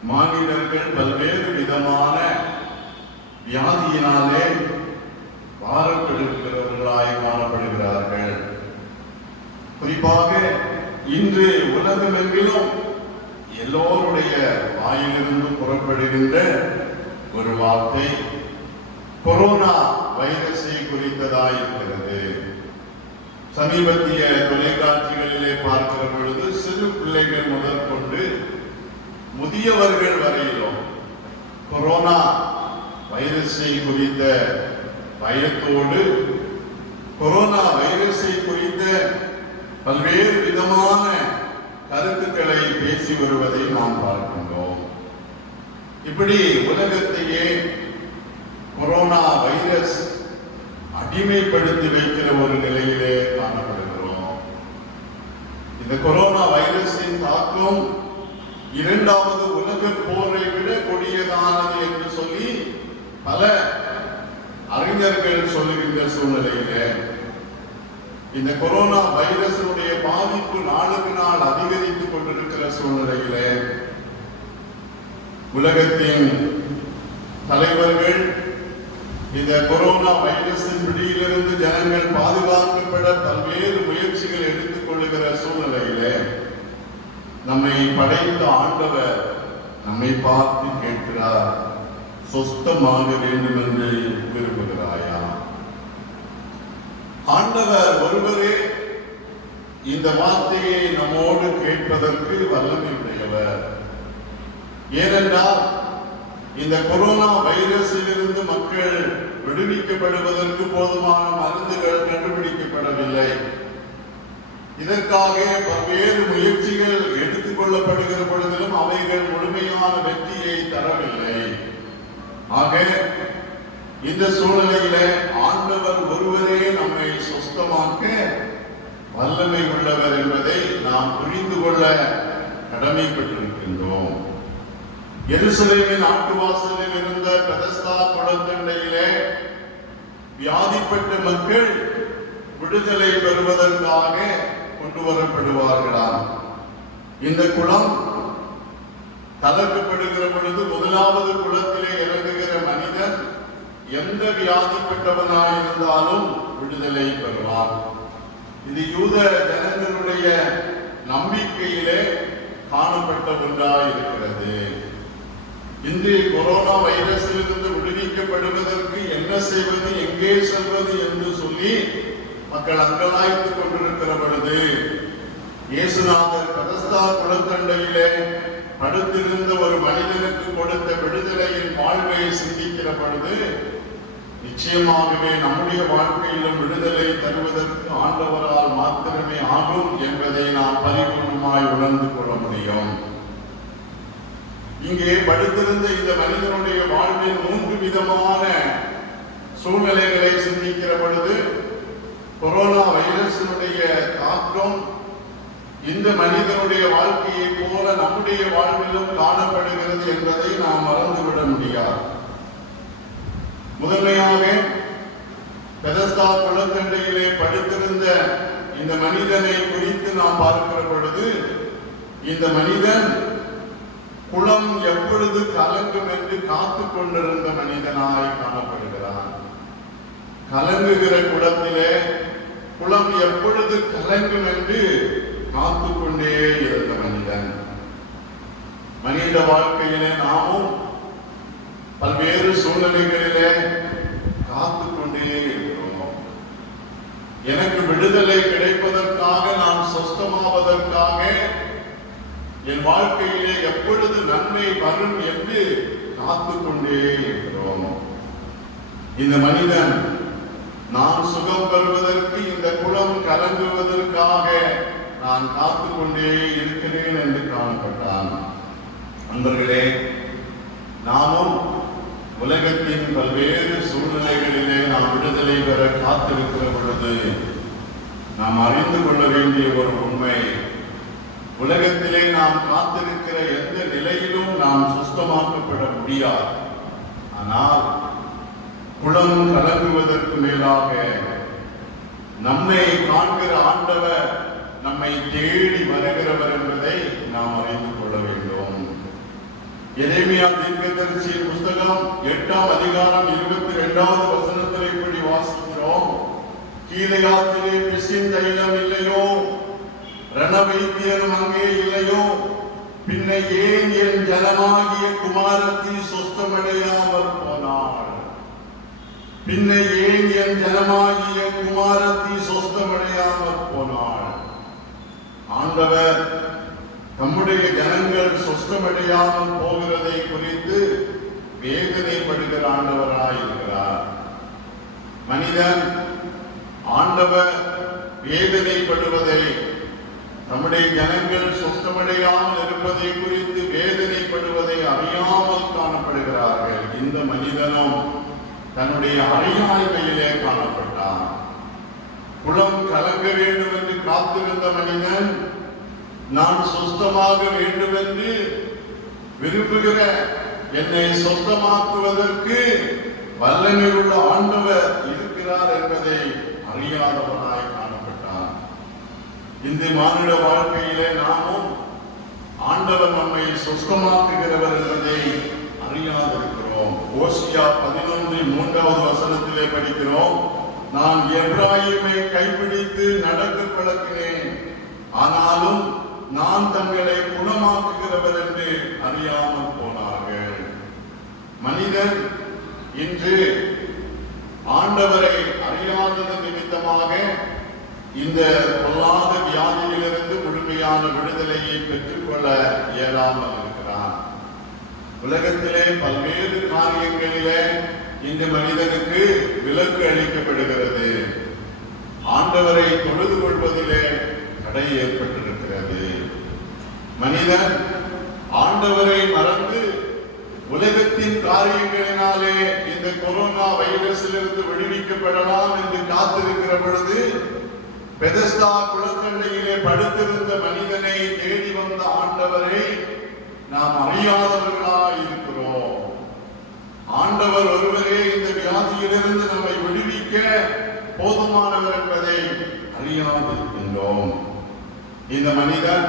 மாநிலர்கள் பல்வேறு விதமான வியாதியினாலே பாரப்படுகிறவர்களாய் காணப்படுகிறார்கள். குறிப்பாக இன்று உலகமெங்கிலும் எல்லோருடைய வாயிலிருந்து புறப்படுகின்ற ஒரு வார்த்தை கொரோனா வைரஸை குறித்ததாய் இருக்கிறது. சமீபத்திய தொலைக்காட்சிகளிலே பார்க்கிற பொழுது சிறு பிள்ளைகள் முதற்கொண்டு முதியவர்கள் வரையிலும் கொரோனா வைரஸை குறித்த பயத்தோடு, கொரோனா வைரஸை குறித்த பல்வேறு விதமான கருத்துக்களை பேசி வருவதை நாம் பார்க்கின்றோம். இப்படி உலகத்தையே கொரோனா வைரஸ் அடிமைப்படுத்தி வைக்கிற ஒரு நிலையிலே காணப்படுகிறோம். இந்த கொரோனா வைரஸின் தாக்கம் இரண்டாவது உலக போரை விட கொடியதானது என்று சொல்லி பல அறிஞர்கள் சொல்லுகின்ற சூழ்நிலையிலே இந்த கொரோனா வைரஸுடைய பாதிப்பு நாளுக்கு நாள் அதிகரித்துக் கொண்டிருக்கிற சூழ்நிலையிலே உலகத்தின் தலைவர்கள் இந்த கொரோனா வைரஸின் பிடியிலிருந்து ஜனங்கள் பாதுகாக்கப்பட பல்வேறு முயற்சிகள் எடுத்துக் கொள்ளுகிற சூழ்நிலையிலே நம்மை படைத்த ஆண்டவர் நம்மை பார்த்து கேட்கிறார், சொஸ்தமாக வேண்டும் என்று விரும்புகிறாயா? ஆண்டவர் ஒருவரே இந்த வார்த்தையை நம்மோடு கேட்பதற்கு வல்லமை உடையவர். ஏனென்றால் இந்த கொரோனா வைரஸிலிருந்து மக்கள் விடுவிக்கப்படுவதற்கு போதுமான மருந்துகள் கண்டுபிடிக்கப்படவில்லை. இதற்காக பல்வேறு முயற்சிகள் எடுத்துக் கொள்ளப்படுகிற பொழுதிலும் அவைகள் முழுமையான வெற்றியை தரவில்லை. ஆக இந்த சூழ்நிலையிலே ஆண்டவர் ஒருவரே நம்மை சுஸ்தமாக்க வல்லமை உள்ளவர் என்பதை நாம் புரிந்து கொள்ள கடமைப்பட்டிருக்கின்றோம். எருசலேமின் ஆட்டுவாசலில் இருந்த பெதஸ்தா குளத்தண்டையிலே வியாதிப்பட்ட மக்கள் விடுதலை பெறுவதற்காக கொண்டு வரப்படுவார்களாம். இந்த குளம் கலக்கப்படுகிற பொழுது முதலாவது குளத்திலே இறங்குகிற மனிதன் எந்த வியாதிப்பட்டவனாயிருந்தாலும் விடுதலை பெறுவான். இது யூத ஜனங்களுடைய நம்பிக்கையிலே காணப்பட்ட ஒன்றாயிருக்கிறது. இன்று கொரோனா வைரஸிலிருந்து விடுவிக்கப்படுவதற்கு என்ன செய்வது, எங்கே செல்வது என்று சொல்லி மக்கள் அங்கலாய்த்துக் கொண்டிருக்கிற பொழுது இயேசுநாதர் பெதஸ்தா குளத்தண்டையிலே படுத்திருந்த ஒரு மனிதனுக்கு கொடுத்த விடுதலையின் வாழ்வை சிந்திக்கிற பொழுது நிச்சயமாகவே நம்முடைய வாழ்க்கையிலும் விடுதலை தருவதற்கு ஆண்டவரால் மாத்திரமே ஆகும் என்பதை நாம் பரிபூர்ணமாய் உணர்ந்து கொள்ள முடியும். இங்கே படுத்திருந்த இந்த மனிதனுடைய வாழ்வில் 3 விதமான சூழ்நிலைகளை சிந்திக்கிற பொழுது கொரோனா வைரஸினுடைய தாக்கம் இந்த மனிதனுடைய வாழ்க்கையை போல நம்முடைய வாழ்விலும் காணப்படுகிறது என்பதை நாம் மறந்துவிட முடியாது. முதன்மையாக பெதஸ்தா குளத்தண்டையிலே படுத்திருந்த இந்த மனிதனை குறித்து நாம் பார்க்கிற பொழுது இந்த மனிதன் குளம் எப்பொழுது கலங்கும் என்று காத்துக் கொண்டிருந்த மனிதனாய் காணப்படுகிறான். கலங்குகிற குளத்திலே குளம் எப்பொழுது கலங்கும் என்று காத்துக்கொண்டே இருந்த மனிதன். மனித வாழ்க்கையிலே நாமும் பல்வேறு சூழ்நிலைகளிலே காத்துக்கொண்டே இருக்கிறோம். எனக்கு விடுதலை கிடைப்பதற்காக, நான் சொஸ்தமாவதற்காக, என் வாழ்க்கையிலே எப்பொழுது நன்மை வரும் என்று காத்துக்கொண்டே இருக்கிறோம். இந்த மனிதன் நான் சுகம் பெறுவதற்கு இந்த குளம் கலங்குவதற்காக நான் காத்து கொண்டே இருக்கிறேன் என்று காணப்பட்டான். நண்பர்களே, நாமும் உலகத்தின் பல்வேறு சூழ்நிலைகளிலே நாம் விடுதலை பெற காத்திருக்கிற பொழுது நாம் அறிந்து கொள்ள வேண்டிய ஒரு உண்மை, உலகத்திலே நாம் காத்திருக்கிற எந்த நிலையிலும் நாம் சுத்தமாக்கப்பட முடியாது. ஆனால் குளம் கலங்குவதற்கு மேலாக நம்மை காண்கிற ஆண்டவர் நம்மை தேடி வருகிறவர் என்பதை நாம் அறிந்து கொள்ள வேண்டும். எரேமியா தீர்க்கதரிசியின் புஸ்தகம் 8ஆம் அதிகாரம் 22வது வசனத்தில் இப்படி வாசிக்கிறோம். கீலேயாத்திலே பிசின் தைலம் இல்லையோ, ரணவைத்தியரும் அங்கே இல்லையோ, பின்ன ஏன் என் ஜனமாகிய குமாரத்தி சொஸ்தமடையாமல் போனாள்? பின்ன ஏன் என் ஜனமாகிய குமாரத்தி சொஸ்தமடையாமல் போனாள்? ஆண்டவர் நம்முடைய ஜனங்கள் சொஸ்தமடையாமல் போகிறதை குறித்து வேதனைப்படுகிற ஆண்டவராயிருக்கிறார். மனிதன் ஆண்டவர் வேதனைப்படுவதை, நம்முடைய ஜனங்கள் சொஸ்தமடையாமல் இருப்பதை குறித்து வேதனைப்படுவதை அறியாமல் காணப்படுகிறார்கள். இந்த மனிதனும் தன்னுடைய அறியாமையிலே காணப்பட்டான். குளம் கலங்க வேண்டும் என்று காத்திருந்த மனிதன் நான் சொஸ்தமாக வேண்டும் என்று விரும்புகிற என்னை சொஸ்தமாக்குவதற்கு வல்லமையுள்ள ஆண்டவர் இருக்கிறார் என்பதை அறியாதவனாய் காணப்பட்டான். இந்த மானிட வாழ்க்கையிலே நாமும் ஆண்டவர் நம்மை சொஸ்தமாக்குகிறவர் என்பதை அறியாதிருக்கிறோம். ஓசியா 11:3வது வசனத்திலே படிக்கிறோம், நான் எப்ராயிமை கைப்பிடித்து நடக்க பழக்கினேன், ஆனாலும் நான் தங்களை குணமாக்குகிறவர் என்று அறியாமல் போனார்கள். மனிதன் இன்று ஆண்டவரை அறியாதது நிமித்தமாக இந்த பொல்லாத வியாதியிலிருந்து முழுமையான விடுதலையை பெற்றுக்கொள்ள இயலாமல் இருக்கிறான். உலகத்திலே பல்வேறு காரியங்களிலே இந்த மனிதனுக்கு விலக்கு அளிக்கப்படுகிறது. ஆண்டவரை தொழுது கொள்வதிலே தடை ஏற்பட்டிருக்கிறது. மனிதன் ஆண்டவரை மறந்து உலகத்தின் காரியங்களினாலே இந்த கொரோனா வைரஸிலிருந்து விடுவிக்கப்படலாம் என்று காத்திருக்கிற பொழுது பெதஸ்தா குளத்தண்டையிலே படுத்திருந்த மனிதனை தேடி வந்த ஆண்டவரை நாம் அறியாதவர்களாய் இருக்கிறோம். ஆண்டவர் ஒருவரே இந்த வியாதியிலிருந்து நம்மை விடுவிக்க போதுமானவர் என்பதை அறியாதிருக்கின்றோம். இந்த மனிதன்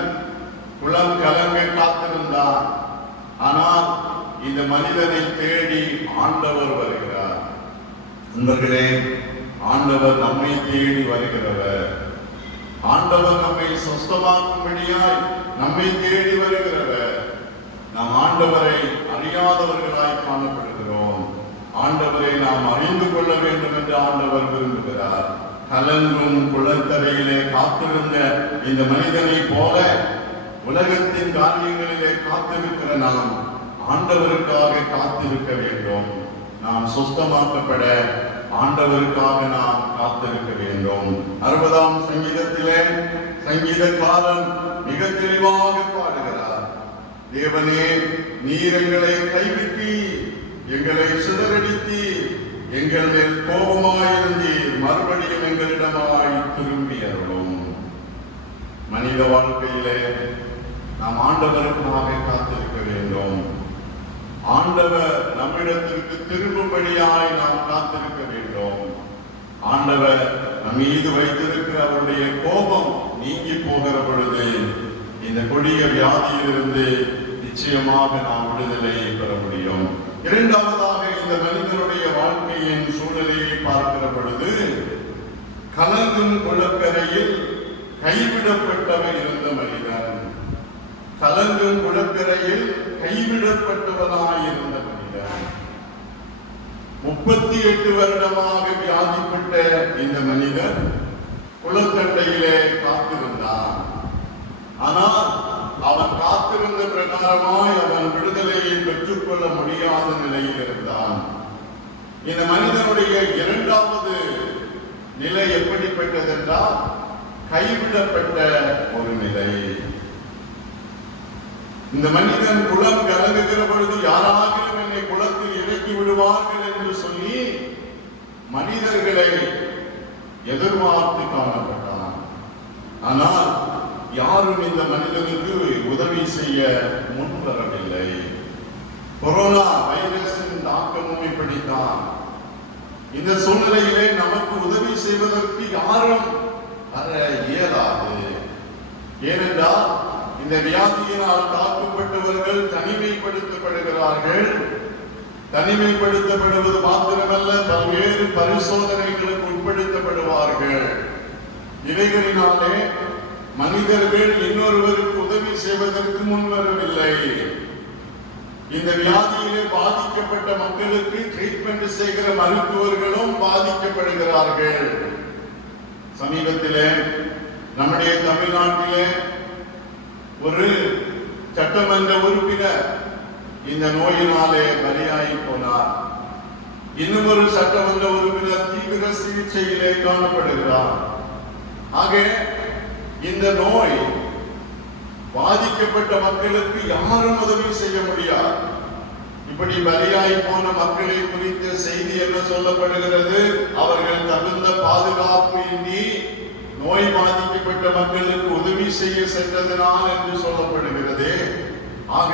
குளம் கலங்க காத்திருந்தார். ஆனால் இந்த மனிதனை தேடி ஆண்டவர் வருகிறார். நண்பர்களே, ஆண்டவர் நம்மை தேடி வருகிறவர். ஆண்டவர் நம்மை சொஸ்தமாக்கும்படியாய் நம்மை தேடி வருகிறவர். நாம் ஆண்டவரை அறியாதவர்களாய் காணப்படுகிறோம். ஆண்டவரை நாம் அறிந்து கொள்ள வேண்டும் என்று ஆண்டவர் விரும்புகிறார். கலங்கும் குளத்தரையிலே காத்திருந்த இந்த மனிதனை போல உலகத்தின் காரியங்களிலே காத்திருக்கிற நாம் ஆண்டவருக்காக காத்திருக்க வேண்டும். நாம் சுத்தமாக்கப்பட ஆண்டவருக்காக நாம் காத்திருக்க வேண்டும். 60ஆம் சங்கீதத்திலே சங்கீதக்காரன் மிக தெளிவாக பாடுகிறார், தேவனே, நீர் எங்களை கைவிட்டி எங்களை சிதறடித்து எங்கள் மேல் கோபமாயிருந்தீர், மறுபடியும் எங்களிடமாய் திரும்பி அருளும். மனித வாழ்க்கையிலே நாம் ஆண்டவருக்காக காத்திருக்க வேண்டும். ஆண்டவர் நம்மிடத்திற்கு திரும்பும்படியாய் நாம் காத்திருக்க வேண்டும். ஆண்டவர் நம் மீது வைத்திருக்கிற அவருடைய கோபம் நீங்கி போகிற பொழுது இந்த கொடிய வியாதியிலிருந்து நிச்சயமாக நாம் விடுதலையை பெற முடியும். இரண்டாவதாக, இந்த மனிதனுடைய வாழ்க்கையின் சூழ்நிலையை பார்க்கிற பொழுது கலங்கும் குளக்கரையில் கைவிடப்பட்டவர் இருந்த மனிதன். கலங்கும் குளக்கரையில் கைவிடப்பட்டவனாயிருந்த மனிதன். 38 வருடமாக வியாதிப்பட்ட இந்த மனிதன் குளத்தண்டையிலே காத்திருந்தான். ஆனால் அவன் காத்திருந்த பிரகாரமாய் அவன் விடுதலையை பெற்றுக்கொள்ள முடியாத நிலையில் இருந்தான். இந்த மனிதனுடைய இரண்டாவது நிலை எப்படிப்பட்டதென்றால் கைவிடப்பட்ட ஒரு நிலை. இந்த மனிதன் குளம் கலங்குகிற பொழுது யாராகிலும் என்னை குளத்தில் இறக்கி விடுவார்கள் என்று சொல்லி மனிதர்களை எதிர்பார்த்து காணப்பட்டான். ஆனால் யாரும் இந்த மனிதனுக்கு உதவி செய்ய முன்வரவில்லை. கொரோனா வைரஸின் தாக்கமும் இப்படித்தான். இந்த சூழ்நிலையிலே நமக்கு உதவி செய்வதற்கு யாரும் வர இயலாது. ஏனென்றால் இந்த வியாதியினால் தாக்கப்பட்டவர்கள் தனிமைப்படுத்தப்படுகிறார்கள். தனிமைப்படுத்தப்படுவது மாத்திரமல்ல, பல்வேறு பரிசோதனைகளுக்கு உட்படுத்தப்படுவார்கள். இவைகளினாலே மனிதர்கள் இன்னொருவருக்கு உதவி செய்வதற்கு முன்வரவில்லை. இந்த வியாதியிலே பாதிக்கப்பட்ட மக்களுக்கு ட்ரீட்மெண்ட் செய்கிற மருத்துவர்களும் பாதிக்கப்படுகிறார்கள். சமீபத்திலே நம்முடைய தமிழ்நாட்டிலே ஒரு சட்டமன்ற உறுப்பினர் இந்த நோயினாலே பலியாகி போனார். இன்னும் ஒரு சட்டமன்ற உறுப்பினர் தீவிர சிகிச்சையிலே காணப்படுகிறார். ஆக இந்த நோய் பாதிக்கப்பட்ட மக்களுக்கு யாரும் உதவி செய்ய முடியாது. இப்படி பலியாகி போன மக்களை குறித்த செய்தி என்ன சொல்லப்படுகிறது? அவர்கள் தகுந்த பாதுகாப்பு இன்றி நோய் பாதிக்கப்பட்ட மக்களுக்கு உதவி செய்ய சென்றதனால் என்று சொல்லப்படுகிறது. ஆக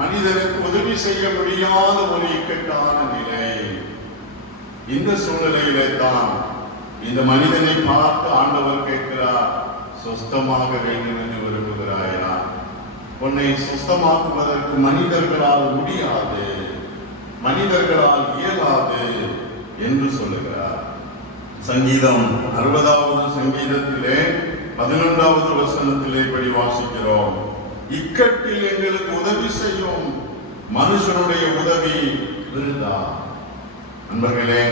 மனிதனுக்கு உதவி செய்ய முடியாத ஒரு இக்கட்டான நிலை. இந்த சூழ்நிலையிலே தான் இந்த மனிதனை பார்த்து ஆண்டவர் கேட்கிறார், சுஸ்தமாக வேண்டும் என்று விரும்புகிறாயா? உன்னை சுஸ்தமாக்குவதற்கு மனிதர்களால் முடியாது, மனிதர்களால் இயலாது என்று சொல்லுகிறார். சங்கீதம் 60வது சங்கீதத்திலே 11வது வசனத்திலே இப்படி வாசிக்கிறோம், இக்கட்டில் எங்களுக்கு உதவி செய்யும் மனுஷனுடைய உதவி விருதா. நண்பர்களே,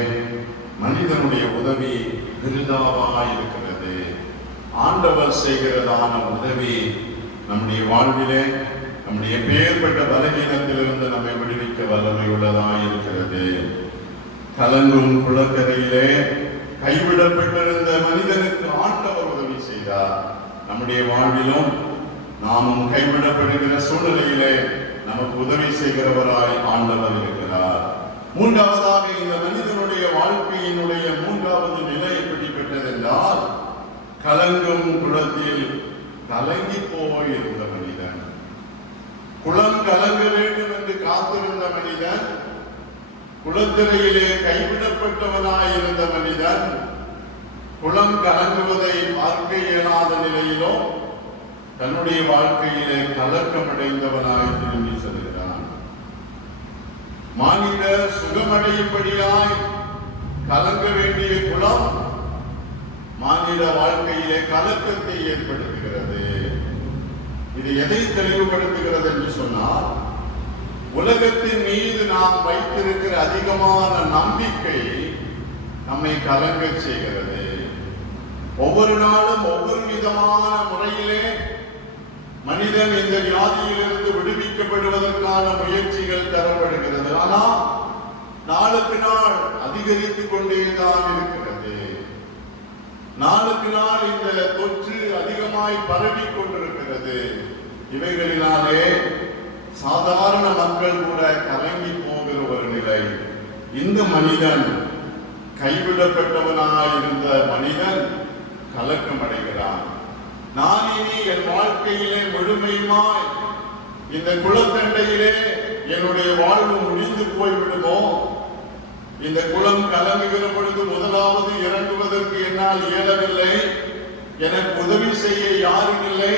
மனிதனுடைய உதவி விருதாவா இருக்கிறது. ஆண்டவர் செய்கிறதான உதவி நம்முடைய வாழ்விலே நம்முடைய பேர்பட்ட பலவீனத்திலிருந்து நம்மை விடுவிக்க வல்லமை உள்ளதாய் இருக்கிறது. கலங்கும் குளக்கரையிலே கைவிடப்பட்டிருந்த மனிதனுக்கு ஆண்டவர் உதவி செய்தார். நம்முடைய வாழ்விலும் நாமும் கைவிடப்படுகிற சூழ்நிலையிலே நமக்கு உதவி செய்கிறவராய் ஆண்டவர் இருக்கிறார். மூன்றாவதாக இந்த மனிதனுடைய வாழ்க்கையினுடைய மூன்றாவது நிலை எப்படிப்பட்டதென்றால், கலங்கும் குளத்தில் கலங்கி போயிருந்த மனிதன். குளம் கலங்க வேண்டும் என்று காத்திருந்த மனிதன், குளத்திரையிலே கைவிடப்பட்டவனாயிருந்த மனிதன், குளம் கலங்குவதை பார்க்க இயலாத நிலையிலும் தன்னுடைய வாழ்க்கையிலே கலக்கமடைந்தவனாய் திரும்பி செல்கிறான். மானிடர் சுகமடையும்படியாய் கலங்க வேண்டிய குளம் மானிட வாழ்க்கையிலே கலக்கத்தை ஏற்படுத்துகிறது. இது எதை தெளிவுபடுத்துகிறது என்று சொன்னால், உலகத்தின் மீது நாம் வைத்திருக்கிற அதிகமான நம்பிக்கை நம்மை கலங்க செய்கிறது. ஒவ்வொரு நாளும் ஒவ்வொரு விதமான முறையிலே மனிதன் இந்த வியாதியிலிருந்து விடுவிக்கப்படுவதற்கான முயற்சிகள் தரப்படுகிறது. ஆனால் நாளுக்கு நாள் அதிகரித்துக் கொண்டேதான் இருக்கிறது. நாளுக்கு நாள் இந்த தொற்று அதிகமாய் பரவி கொண்டிருக்கிறது. இவைகளினாலே சாதாரண மக்கள் கூட கலங்கி போகிற ஒரு நிலை. இந்த மனிதன், கைவிடப்பட்டவனாயிருந்த மனிதன் கலக்கம் அடைகிறான். நான் இனி என் வாழ்க்கையிலே முழுமையுமாய் இந்த குளத்தண்டையிலே என்னுடைய வாழ்வு முடிந்து போய்விடுமோ? இந்த குளம் கலங்குகிற பொழுது முதலாவது இறங்குவதற்கு என்னால் இயலவில்லை, எனக்கு உதவி செய்ய யாரும் இல்லை,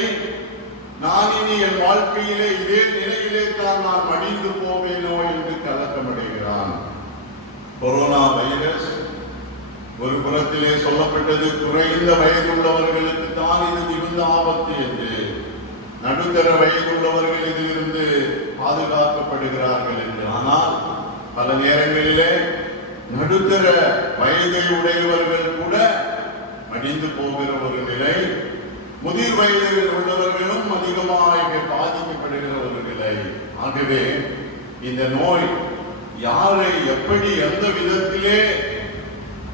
நான் இனி என் வாழ்க்கையிலே இதே நிலையிலே தான் நான் மடிந்து போவேனோ என்று கலக்கமடைகிறான். கொரோனா வைரஸ் ஒரு புறத்திலே சொல்லப்பட்டது, குறைந்த வயதுள்ளவர்களுக்கு தான் இது மிகுந்த ஆபத்து என்று. நடுத்தர வயதுள்ளவர்கள் இதிலிருந்து பாதுகாக்கப்படுகிறார்கள் என்று. ஆனால் பல நேரங்களிலே நடுத்தர வயதை உடையவர்கள் கூட மடிந்து போகிற ஒரு நிலை, முதிர் வயதில் உள்ளவர்களும் அதிகமாக பாதிக்கப்படுகிற ஒரு நிலை. ஆகவே இந்த நோய் யாரை எப்படி எந்த விதத்திலே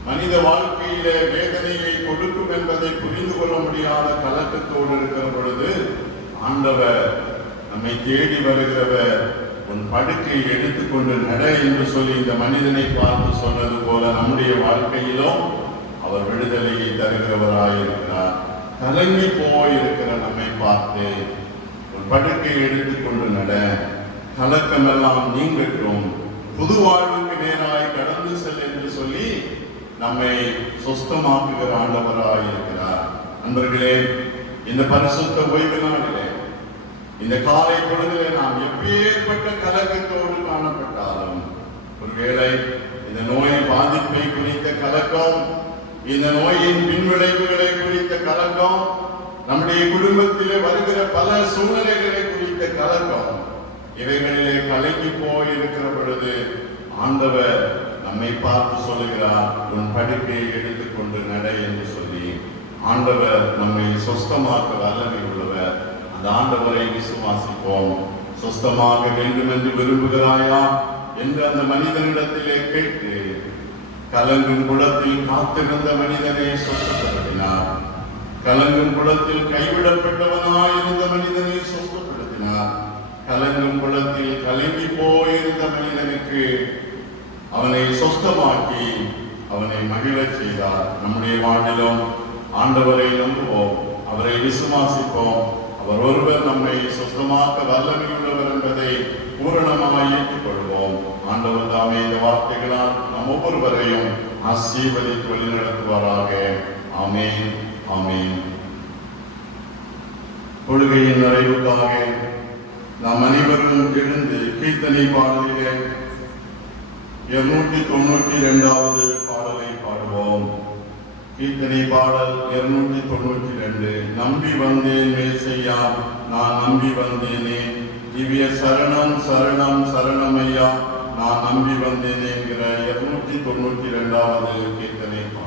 மனித வாழ்க்கையிலே வேதனையை கொடுக்கும் என்பதை புரிந்து கொள்ள முடியாத கலக்கத்தோடு இருக்கிற பொழுது ஆண்டவர் நம்மை தேடி வருகிறவர் உன் படுக்கையை எடுத்துக்கொண்டு நட என்று சொல்லி இந்த மனிதனை பார்த்து சொன்னது போல நம்முடைய வாழ்க்கையிலும் அவர் விடுதலையை தருகிறவராயிருக்கிறார். கலங்கி போயிருக்கிற நம்மை பார்த்து உன் படுக்கையை எடுத்துக்கொண்டு நட, கலக்கமெல்லாம் நீங்கட்டும், புது வாழ்வுக்கு நேராய் கடந்து செல் என்று சொல்லி நம்மை சொஸ்தமாக்குகிற ஆண்டவராயிருக்கிறார். நண்பர்களே, இந்த பரிசுத்த ஓய்வு நாளிலே, இந்த காலை பொழுதிலே நாம் எப்பேற்பட்ட கலக்கத்தோடு காணப்பட்டாலும், ஒருவேளை இந்த நோய் பாதிப்பை குறித்த கலக்கம், இந்த நோயின் பின்விளைவுகளை குறித்த கலக்கம், நம்முடைய குடும்பத்திலே வருகிற பல சூழ்நிலைகளை குறித்த கலக்கம், இவைகளிலே கலங்கி போய் இருக்கிற பொழுது ஆண்டவர் நம்மை பார்த்து சொல்லுகிறார், உன் படுக்கையை எடுத்துக்கொண்டு நட என்று சொல்லி ஆண்டவர் நம்மை சொஸ்தமாக்க வல்லமை உள்ளவர். அந்த ஆண்டவரை விசுவாசிப்போம். சொஸ்தமாக வேண்டும் என்று விரும்புகிறாயா என்று அந்த மனிதனிடத்திலே கேட்டு, கலங்கும் குளத்தில் காத்திருந்த மனிதனை சொஸ்தப்படுத்தினார். கலங்கும் குளத்தில் கைவிடப்பட்டவனாயிருந்த மனிதனை சொஸ்தப்படுத்தினார். கலங்கும் குளத்தில் கலங்கி போயிருந்த மனிதனுக்கு அவனை சொஸ்தமாக்கி அவனை மகிழச் செய்தார். நம்முடைய வாழ்விலும் ஆண்டவரை நம்புவோம், அவரை விசுவாசிப்போம். அவர் ஒருவர் நம்மை சொஸ்தமாக்க வல்லமையுள்ளவர் என்பதை பூரணமாய் ஏற்றுக்கொள்வோம். ஆண்டவர் தாமே இந்த வார்த்தைகளால் நம் ஒவ்வொருவரையும் ஆசீர்வதித்து வழிநடத்துவாராக. ஆமென், ஆமென். தொழுகையின் நிறைவுக்காக நாம் அனைவரும் எழுந்து கீர்த்தனை பாடலிலே 292வது பாடலை பாடுவோம். கீர்த்தனை பாடல் 292. நம்பி வந்தேன் மேசையா, நான் நம்பி வந்தேனே, திவ்ய சரணம் சரணம் சரணமையா, நான் நம்பி வந்தேன் என்கிற 292வது கீர்த்தனை பாடல்.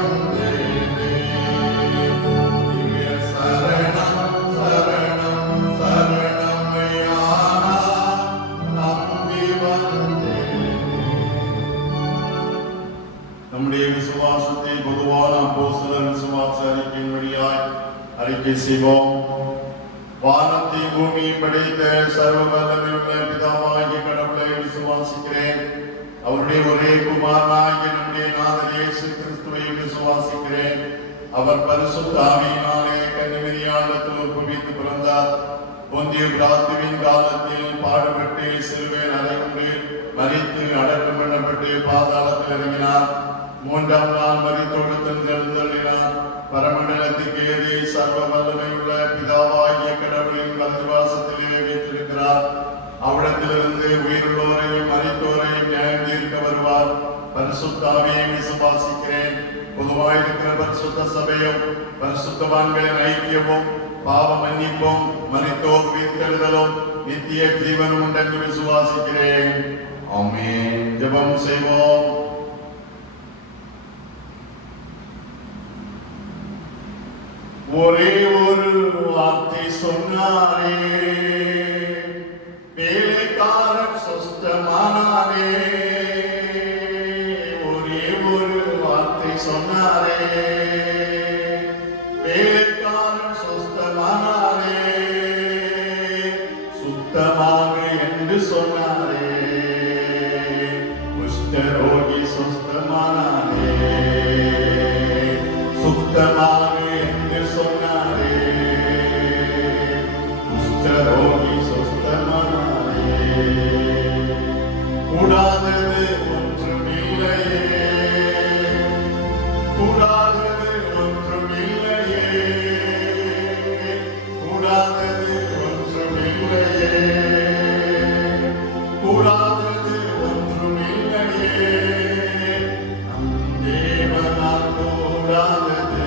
வந்தேனே. திவ்ய சரணம் சரணம் சரணம் ஐயா, நம்பி வந்தேனே. நம்முடைய விசுவாசத்தை பொதுவான அப்போஸ்தலர் விசுவாச அறிக்கையின் வழியாய் அறிக்கை செய்வோம். வானத்தை பூமியை படைத்த சர்வ வல்லமையுள்ள பிதாவாகிய கடவுளை விசுவாசிக்கிறேன். அவருடைய ஒரே குமாரனாகிய நம்முடைய நாதர் இயேசு கிறிஸ்துவை விசுவாசிக்கிறேன். அவர் பரிசுத்த ஆவியினாலே கன்னிமரியாளிடத்தில் உற்பவித்து பிறந்தார். பொந்திய பிலாத்துவின் காலத்தில் பாடுபட்டு சிலுவையில் அறையுண்டு மரித்து அடக்கம் பண்ணப்பட்டு பாதாளத்தில் இறங்கினார். மூன்றாம் நாள் மரித்தோடு எழுந்தருளினார். பரமண்டலத்துக்கு ஏறி சர்வ வல்லமையுள்ள பிதாவாகிய கடவுளின் வலதுபாசத்திலே வீற்றிருக்கிறார். அவ்விடத்திலிருந்து உயிருள்ளோரையும் மரித்தோரையும் நியாயம் தீர்க்க வருவார். பரிசுத்த ஆவியை விசுவாசிக்கிறேன். பொதுவாயிருக்கிற பரிசுத்த சபையும் பரிசுத்தவான்களின் ஐக்கியமும் பாவ மன்னிப்பும் மரித்தோர் உயிர்த்தெழுதலும் நித்திய ஜீவனும் உண்டென்று விசுவாசிக்கிறேன். ஆமென். ஜெபம் செய்வோம். ஒரே ஒரு வார்த்தை சொன்னாரே, வேலைக்காரன் சொஸ்தமானாரே. ஒரே ஒரு வார்த்தை சொன்னாரே, வேலைக்காரன் சொஸ்தமானாரே. சுத்தமாக என்று சொன்னாரே, குஷ்டரோகி சொஸ்தமானாரே. சுத்தமாக சொன்னாரே, குஷ்டரோகி சொஸ்தமானாரே. கூடாதது ஒன்றுமில்லையே, கூடாதது ஒன்றுமில்லையே, கூடாதது ஒன்றுமில்லையே, கூடாதது ஒன்றுமில்லையே. நம் தேவனால் கூடாதது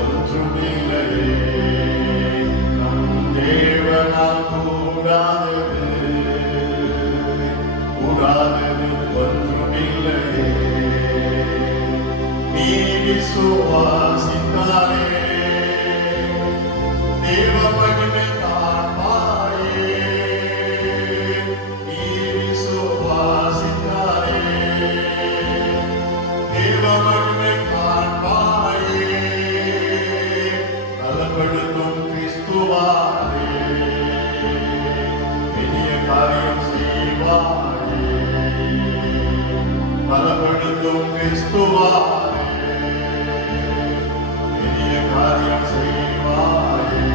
ஒன்றுமில்லையே. நம் தேவனால் கூடாதது ஒன்றுமில்லையே. நீ விசுவாசித்தாரே, தேவ மகிமை காண்பாயே. நீ விசுவாசித்தாரே, தேவ மகிமை காண்பாயே. பலப்படுத்தும் கிறிஸ்துவாரே, பெரிய காரியம் செய்வாரே. பலப்படுத்தும் கிறிஸ்துவாரே, பெரிய காரியம் செய்வாரே.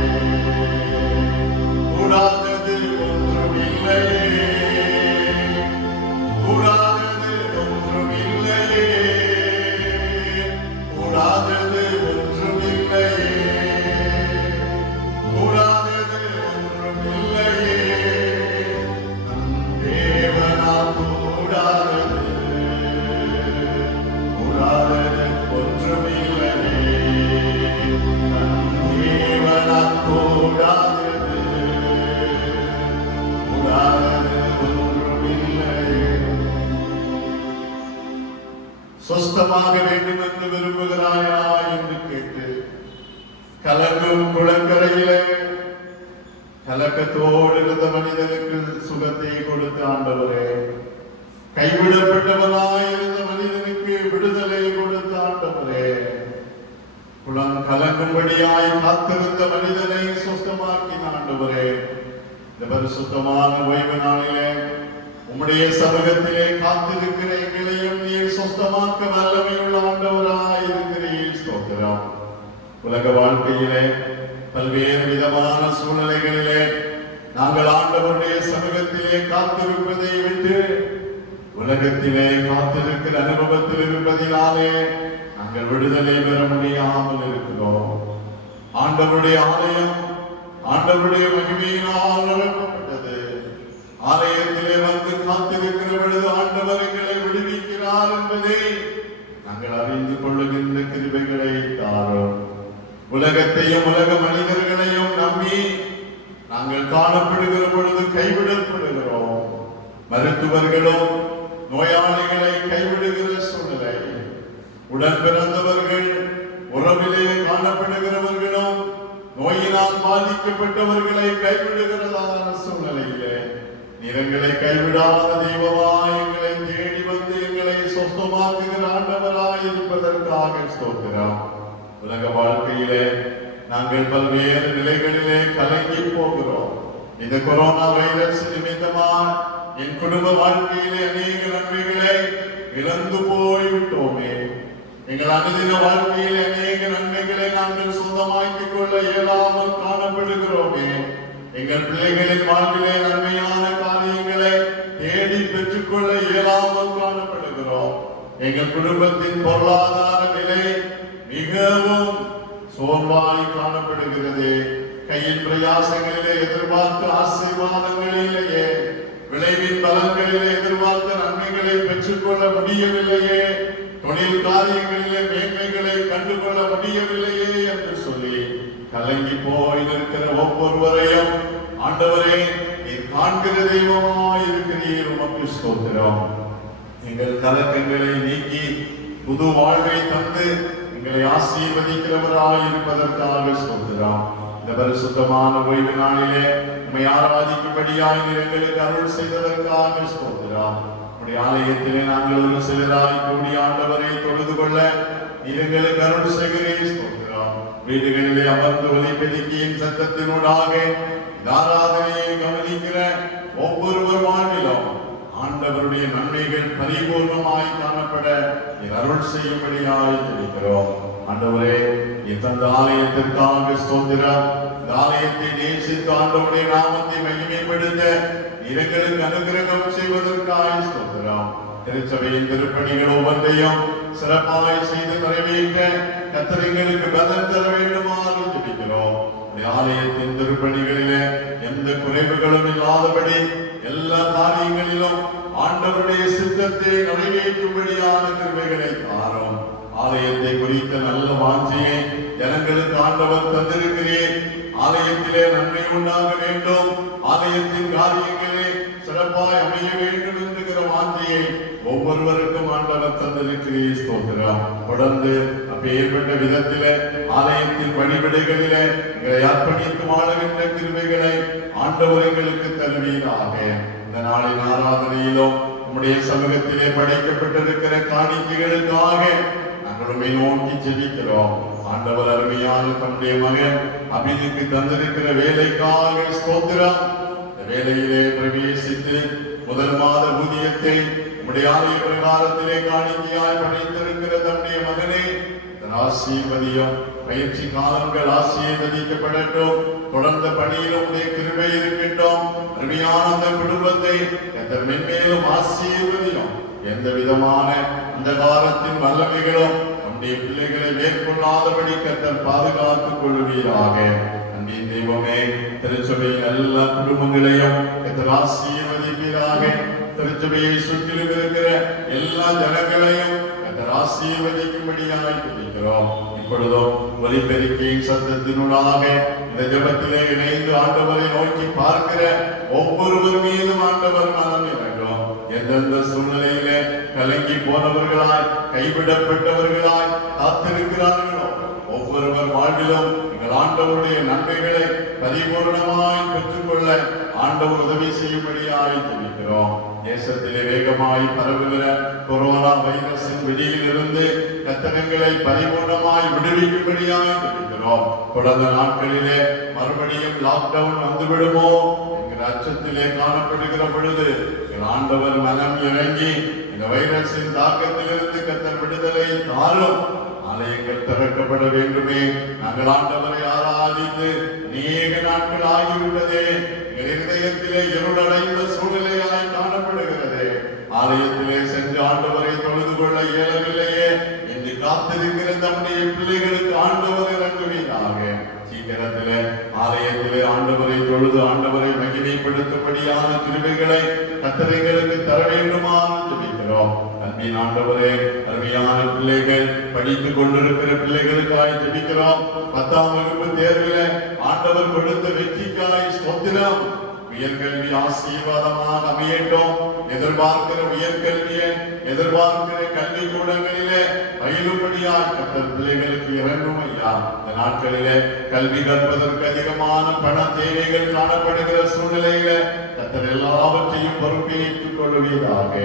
கூடாதது ஒன்றுமில்லையே, கூடாதது ஒன்றுமில்லையே, கூடாதது ஒன்றுமில்லையே, கூடாதது ஒன்றுமில்லையே. நம் தேவனால் கூடாதது ஒன்றுமில்லையே. நம் தேவனால் கூடாதது ஒன்றுமில்லையே. சொஸ்தமாக வேண்டும் என்று விரும்புகிறாயா என்று கேட்டு கலங்கும் குளக்கரையிலே கலக்கத்தோடு இருந்த மனிதனுக்கு சுகத்தை கொடுத்த ஆண்டவரே, கைவிடப்பட்டவனாயிருந்த மனிதனுக்கு விடுதலை கொடுத்த ஆண்டவரே, குளம் கலங்கும்படியாய் காத்திருந்த மனிதனை சொஸ்தமாக்கின ஆண்டவரே, இந்த பரிசுத்தமான ஓய்வு நாளிலே உம்முடைய சமூகத்திலே காத்திருக்கிற எங்களையும் நீர் சொஸ்தமாக்க வல்லமையுள்ள ஆண்டவராய் இருக்கிறீர். ஸ்தோத்திரம். உலக வாழ்க்கையிலே பல்வேறு விதமான சூழ்நிலைகளிலே நாங்கள் ஆண்டவருடைய சமூகத்திலே காத்திருப்பதை விட்டு உலகத்திலே காத்திருக்கிற அனுபவத்தில் இருப்பதினாலே நாங்கள் விடுதலை பெற முடியாமல் இருக்கிறோம். ஆண்டவருடைய ஆலயம் ஆண்டவருடைய மகிமையினால் நிரப்பப்பட்டது. ஆலயத்திலே வந்து காத்திருக்கிற பொழுது ஆண்டவர் எங்களை விடுவிக்கிறார் என்பதை நாங்கள் அறிந்து கொள்ளுகின்ற கிருபைகளை தாரும். உலகத்தையும் உலக மனிதர்களையும் நம்பி நாங்கள் காணப்படுகிற பொழுது கைவிடப்படுகிறோம். மருத்துவர்களும் நோயாளிகளை கைவிடுகிற சூழ்நிலை, உடன் பிறந்தவர்கள் உறவிலே காணப்படுகிறவர்களும் நோயினால் பாதிக்கப்பட்டவர்களை கைவிடுகிறதான சூழ்நிலையிலே எங்களை கைவிடாத தெய்வமாய் எங்களை தேடி வந்து எங்களை சொந்தமாக்குகிற ஆண்டவராய் இருப்பதற்காக ஸ்தோத்திரம். உலக வாழ்க்கையிலே நாங்கள் பல்வேறு நிலைகளிலே கலங்கி போகிறோம். இந்த கொரோனா வைரஸ் நிமித்தமாக என் குடும்ப வாழ்க்கையிலே அநேக நன்மைகளை இழந்து போய்விட்டோமே. எங்கள் அனுதின வாழ்க்கையில் அநேக நன்மைகளை நாங்கள் சொந்தமாக்கிக் கொள்ள இயலாமல் காணப்படுகிறோமே. எங்கள் பிள்ளைகளின் வாழ்விலே நன்மையான காரியங்களை தேடி பெற்றுக்கொள்ள இயலாமல் காணப்படுகிறோம். எங்கள் குடும்பத்தின் பொருளாதார நிலை மிகவும் சோர்வாய் காணப்படுகிறது. கையின் பிரயாசங்களிலே எதிர்பார்த்த ஆசீர்வாதங்களிலேயே, விளைவின் பலன்களிலே எதிர்பார்த்த நன்மைகளை பெற்றுக்கொள்ள முடியவில்லையே, தொழில் காரியங்களிலே மேன்மைகளை கண்டுகொள்ள முடியவில்லையே என்று சொல்லி கலங்கி போயிருக்கிற ஒவ்வொருவரையும் ஆண்டவரே நீர் காண்கிற தெய்வமாய் இருக்கிறீர், உமக்கு ஸ்தோத்திரம். எங்கள் கலக்கங்களை நீக்கி புது வாழ்வை தந்து எங்களை ஆசீர்வதிக்கிறவராய் இருப்பதற்காக ஸ்தோத்திரம். இந்த பரிசுத்தமான ஓய்வு நாளிலே உம்மை ஆராதிக்கும்படியாய் நீர் எங்களுக்கு அருள் செய்ததற்காக ஸ்தோத்திரம். ஆலயத்திலே நாங்கள் ஒரு சிலராய் கூடி ஆண்டவரை தொழுது கொள்ள நீர் எங்களுக்கு அருள் செய்கிறீர், ஸ்தோத்திரம். வீடுகளிலே அமர்ந்து ஒலிபெருக்கியின் சத்தத்தினூடாக ஆராதனையை கவனிக்கிற ஒவ்வொருவர் வாழ்விலும் ஆண்டவருடைய நன்மைகள் பரிபூர்ணமாய் காணப்பட நீர் அருள் செய்யும்படியாய் ஜெபிக்கிறோம். ஆண்டவரே இந்த ஆலயத்திற்காக ஸ்தோத்திரம். இந்த ஆலயத்தை நேசித்து ஆண்டவருடைய நாமத்தை மகிமைப்படுத்த எங்களுக்கு அனுகிரகம் செய்வதற்காக ஸ்தோத்திரம். திருச்சபையின் திருப்பணிகள் ஒவ்வொன்றையும் சிறப்பாய் செய்து நிறைவேற்ற கர்த்தர் எங்களுக்கு பலன் தர வேண்டுமாறு ஜெபிக்கிறோம். ஆலயத்தின் திருப்பணிகளிலே எந்த குறைவுகளும் இல்லாதபடி எல்லா காரியங்களிலும் ஆண்டவருடைய சித்தத்தை நிறைவேற்றும்படியான கிருபைகளை தாரும். ஆலயத்தை குறித்த நல்ல வாஞ்சியை ஜனங்களுக்கு ஆண்டவர் தந்திருக்கிறேன். ஆலயத்திலே நன்மை உண்டாக வேண்டும், ஆலயத்தின் காரியங்களே சிறப்பாய் அமைய வேண்டும் என்கிற வாஞ்சியை ஒவ்வொருவருக்கும் ஆண்டவர் தந்திருக்கிறீர், ஸ்தோத்திரம். தொடர்ந்து அப்பேற்பட்ட விதத்திலே ஆலயத்தின் வழிபடைகளிலே எங்களை அர்ப்பணித்து வாழுகின்ற கிருபைகளை ஆண்டவர் எங்களுக்கு தருவீராக. இந்த நாளின் ஆராதனையிலும் நம்முடைய சமூகத்திலே படைக்கப்பட்டிருக்கிற காணிக்கைகளுக்காக நாங்களுமே நோக்கி ஜெபிக்கிறோம். ஆண்டவர் அருமையான தம்முடைய மகன் அபினுக்கு தந்திருக்கிற வேலைக்காக ஸ்தோத்திரம். இந்த வேலையிலே பிரவேசித்து முதல் மாத ஊதியத்தை நம்முடைய ஆலய பிரகாரத்திலே காணிக்கையாய் படைத்திருக்கிற தம்முடைய மகனை ஆசீர்வதியும். பயிற்சி காலங்கள் ஆசீர்வதிக்கப்படட்டும். தொடர்ந்த பணியிலும் உடைய கிருபை இருக்கட்டும். அருமையான அந்த குடும்பத்தை மென்மேலும் ஆசீர்வதியும். எந்த விதமான அந்த காலத்தின் வல்லமைகளும் நம்முடைய பிள்ளைகளை மேற்கொள்ளாதபடி கர்த்தர் பாதுகாத்துக் கொள்வீராக. அன்பின் தெய்வமே, திருச்சபையின் எல்லா குடும்பங்களையும் கர்த்தர் ஆசீர்வதிப்பீராக. திருச்சபையை சுற்றிலும் இருக்கிற எல்லா ஜனங்களையும் கர்த்தர் ஆசீர்வதிக்கும்படியாய் துதிக்கிறோம். இப்பொழுதும் ஒலிபெருக்கியின் சத்தத்தினூடாக இந்த ஜெபத்திலே இணைந்து ஆண்டவரை நோக்கி பார்க்கிற ஒவ்வொருவர் மீதும் ஆண்டவர் மனம் இறங்கும். எந்தெந்த சூழ்நிலையிலே கலங்கி போனவர்களாய் கைவிடப்பட்டவர்களாய் காத்திருக்கிறார்களோ ஒவ்வொருவர் வாழ்விலும் எங்கள் ஆண்டவருடைய நன்மைகளை பரிபூர்ணமாய் பெற்றுக்கொள்ள ஆண்டவர் உதவி செய்யும்படியாய் ஜெபிக்கிறோம். தேசத்திலே வேகமாய் பரவுகிற கொரோனா வைரஸின் வெளியிலிருந்து கர்த்தரை பரிபூர்ணமாய் விடுவிக்கும்படியாய் ஜெபிக்கிறோம். தொடர்ந்த நாட்களிலே மறுபடியும் லாக்டவுன் வந்துவிடுமோ என்கிற அச்சத்திலே காணப்படுகிற பொழுது எங்கள் ஆண்டவர் மனம் இறங்கி இந்த வைரஸின் தாக்கத்திலிருந்து கர்த்தர் விடுதலை தாரும். ஆலயங்கள் திறக்கப்பட வேண்டுமே. நாங்கள் ஆண்டவரை ஆராதித்து அநேக நாட்கள் ஆகிவிட்டதே. எங்கள் இருதயத்திலே இருளடைந்த சூழ்நிலையாய் காணப்படுகிறது. ஆலயத்திலே சென்று ஆண்டவரை தொழுது கொள்ள இயலவில்லையே என்று காத்திருக்கிற நம்முடைய பிள்ளைகளுக்கு ஆண்டவர் இறங்குவீராக. சீக்கிரத்திலே ஆலயத்திலே ஆண்டவரை தொழுது ஆண்டவரை மகிமைப்படுத்தும்படியான கிருபைகளை கர்த்தர் எங்களுக்கு தர வேண்டுமாறு ஜெபிக்கிறோம். அன்பின் ஆண்டவரே, அருமையான பிள்ளைகள் படித்துக் கொண்டிருக்கிற பிள்ளைகளுக்காய் ஜெபிக்கிறோம். 10ஆம் வகுப்பு தேர்விலே ஆண்டவர் கொடுத்த வெற்றிக்காய் ஸ்தோத்திரம். உயர்கல்வி ஆசீர்வாதமாக அமையட்டும். எதிர்பார்க்கிற உயர்கல்வியை, எதிர்பார்க்கிற கல்வி கூடங்களிலே பயிலும்படியாய் கர்த்தர் பிள்ளைகளுக்கு இறங்கும் ஐயா. இந்த நாட்களிலே கல்வி கற்பதற்கு அதிகமான பண தேவைகள் காணப்படுகிற சூழ்நிலையில கர்த்தர் எல்லாவற்றையும் பொறுப்பேற்றுக் கொள்வீராக.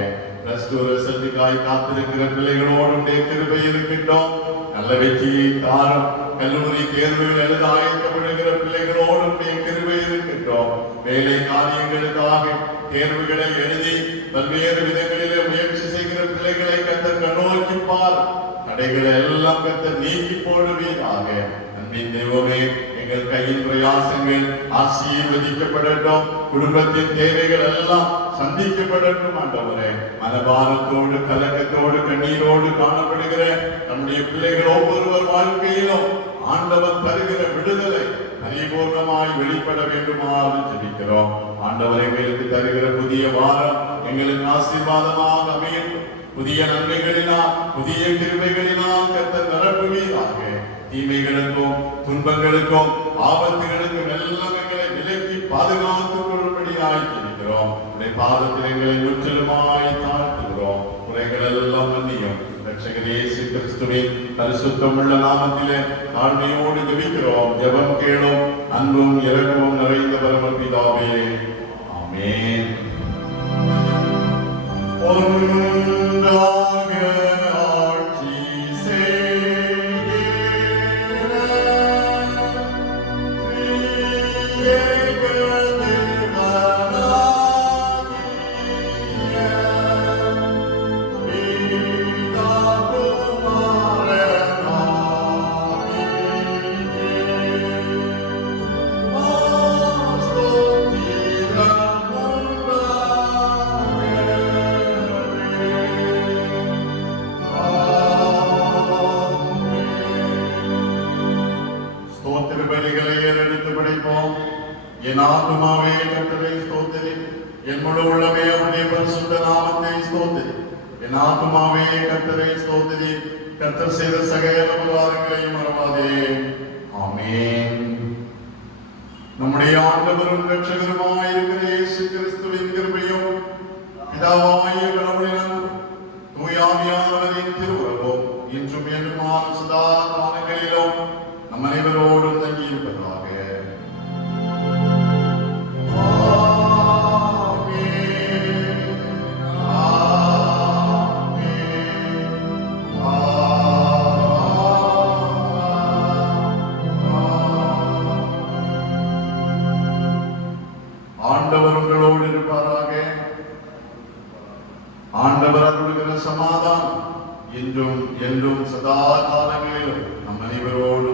ரிசல்ட்டுக்காய் காத்திருக்கிற பிள்ளைகளோடு கிருபை இருக்கின்றோம். நல்ல வெற்றியை தாரும். கல்லூரி தேர்வுகள் எழுத ஆயத்தப்படுகிற பிள்ளைகளோடு கிருபை இருக்கின்றோம். வேலை காரியங்களுக்காக தேர்வுகளை எழுதி பல்வேறு விதங்களிலே முயற்சி செய்கிற பிள்ளைகளை கர்த்தர் கண்ணோக்கிப்பார். தடைகளை எல்லாம் கர்த்தர் நீக்கி போடுவீராக. அன்பின் தெய்வமே, எங்கள் கையின் பிரயாசங்கள் ஆசீர்வதிக்கப்படட்டும். குடும்பத்தின் தேவைகள் எல்லாம் சந்திக்கப்படட்டும். ஆண்டவரே, மனபாரத்தோடு கலக்கத்தோடு கண்ணீரோடு காணப்படுகிற நம்முடைய பிள்ளைகள் ஒவ்வொருவர் வாழ்க்கையிலும் ஆண்டவர் தருகிற விடுதலை பரிபூர்ணமாய் வெளிப்பட வேண்டுமாறு ஜெபிக்கிறோம். ஆண்டவர் எங்களுக்கு தருகிற புதிய வாரம் எங்களுக்கு ஆசீர்வாதமாக அமையட்டும். புதிய நன்மைகளினால், புதிய கிருபைகளினால் கர்த்தர் நிரப்புவீராக. தீமைகளுக்கும் துன்பங்களுக்கும் ஆபத்துகளுக்கும் எல்லாம் எங்களை விலக்கி பாதுகாத்துக் கொள்ளும்படியாய் ஜெபிக்கிறோம். உடைய பாதத்தில் எங்களை முற்றிலுமாய் தாழ்த்துகிறோம். குறைகள் எல்லாம் மன்னியும். இரட்சகர் இயேசு கிறிஸ்துவின் பரிசுத்தமுள்ள நாமத்திலே தாழ்மையோடு ஜெபிக்கிறோம். ஜெபம் கேளும். அன்பும் இரக்கமும் நிறைந்த பரமபிதாவே, ஆமென். ஒன்றாக ஆட்சி செய்கிற திரியேக தேவனாகிய என் ஆத்துமாவே கர்த்தரை ஸ்தோத்திரி, என் முழு உள்ளமே அவருடைய பரிசுத்த நாமத்தை ஸ்தோத்திரி. என் ஆத்துமாவே கர்த்தரை ஸ்தோத்திரி, கர்த்தர் செய்த சகல உபகாரங்களையும் மறவாதே. ஆமென். நம்முடைய ஆண்டவரும் இரட்சகருமாய் இருக்கிற இயேசு கிறிஸ்துவின் கிருபையும் பிதாவாகிய கடவுளின் அன்பும் தூய ஆவியானவரின் திருவுறவும் இன்றும் என்றுமான சதா காலங்களிலும் நம் அனைவரோடும் தங்கியிருப்பதாக. ஆண்டவர் உங்களோடு இருப்பாராக. ஆண்டவர் அருளுகிற சமாதானம் இன்றும் என்றும் சதா காலங்களிலும் நம் அனைவரோடும்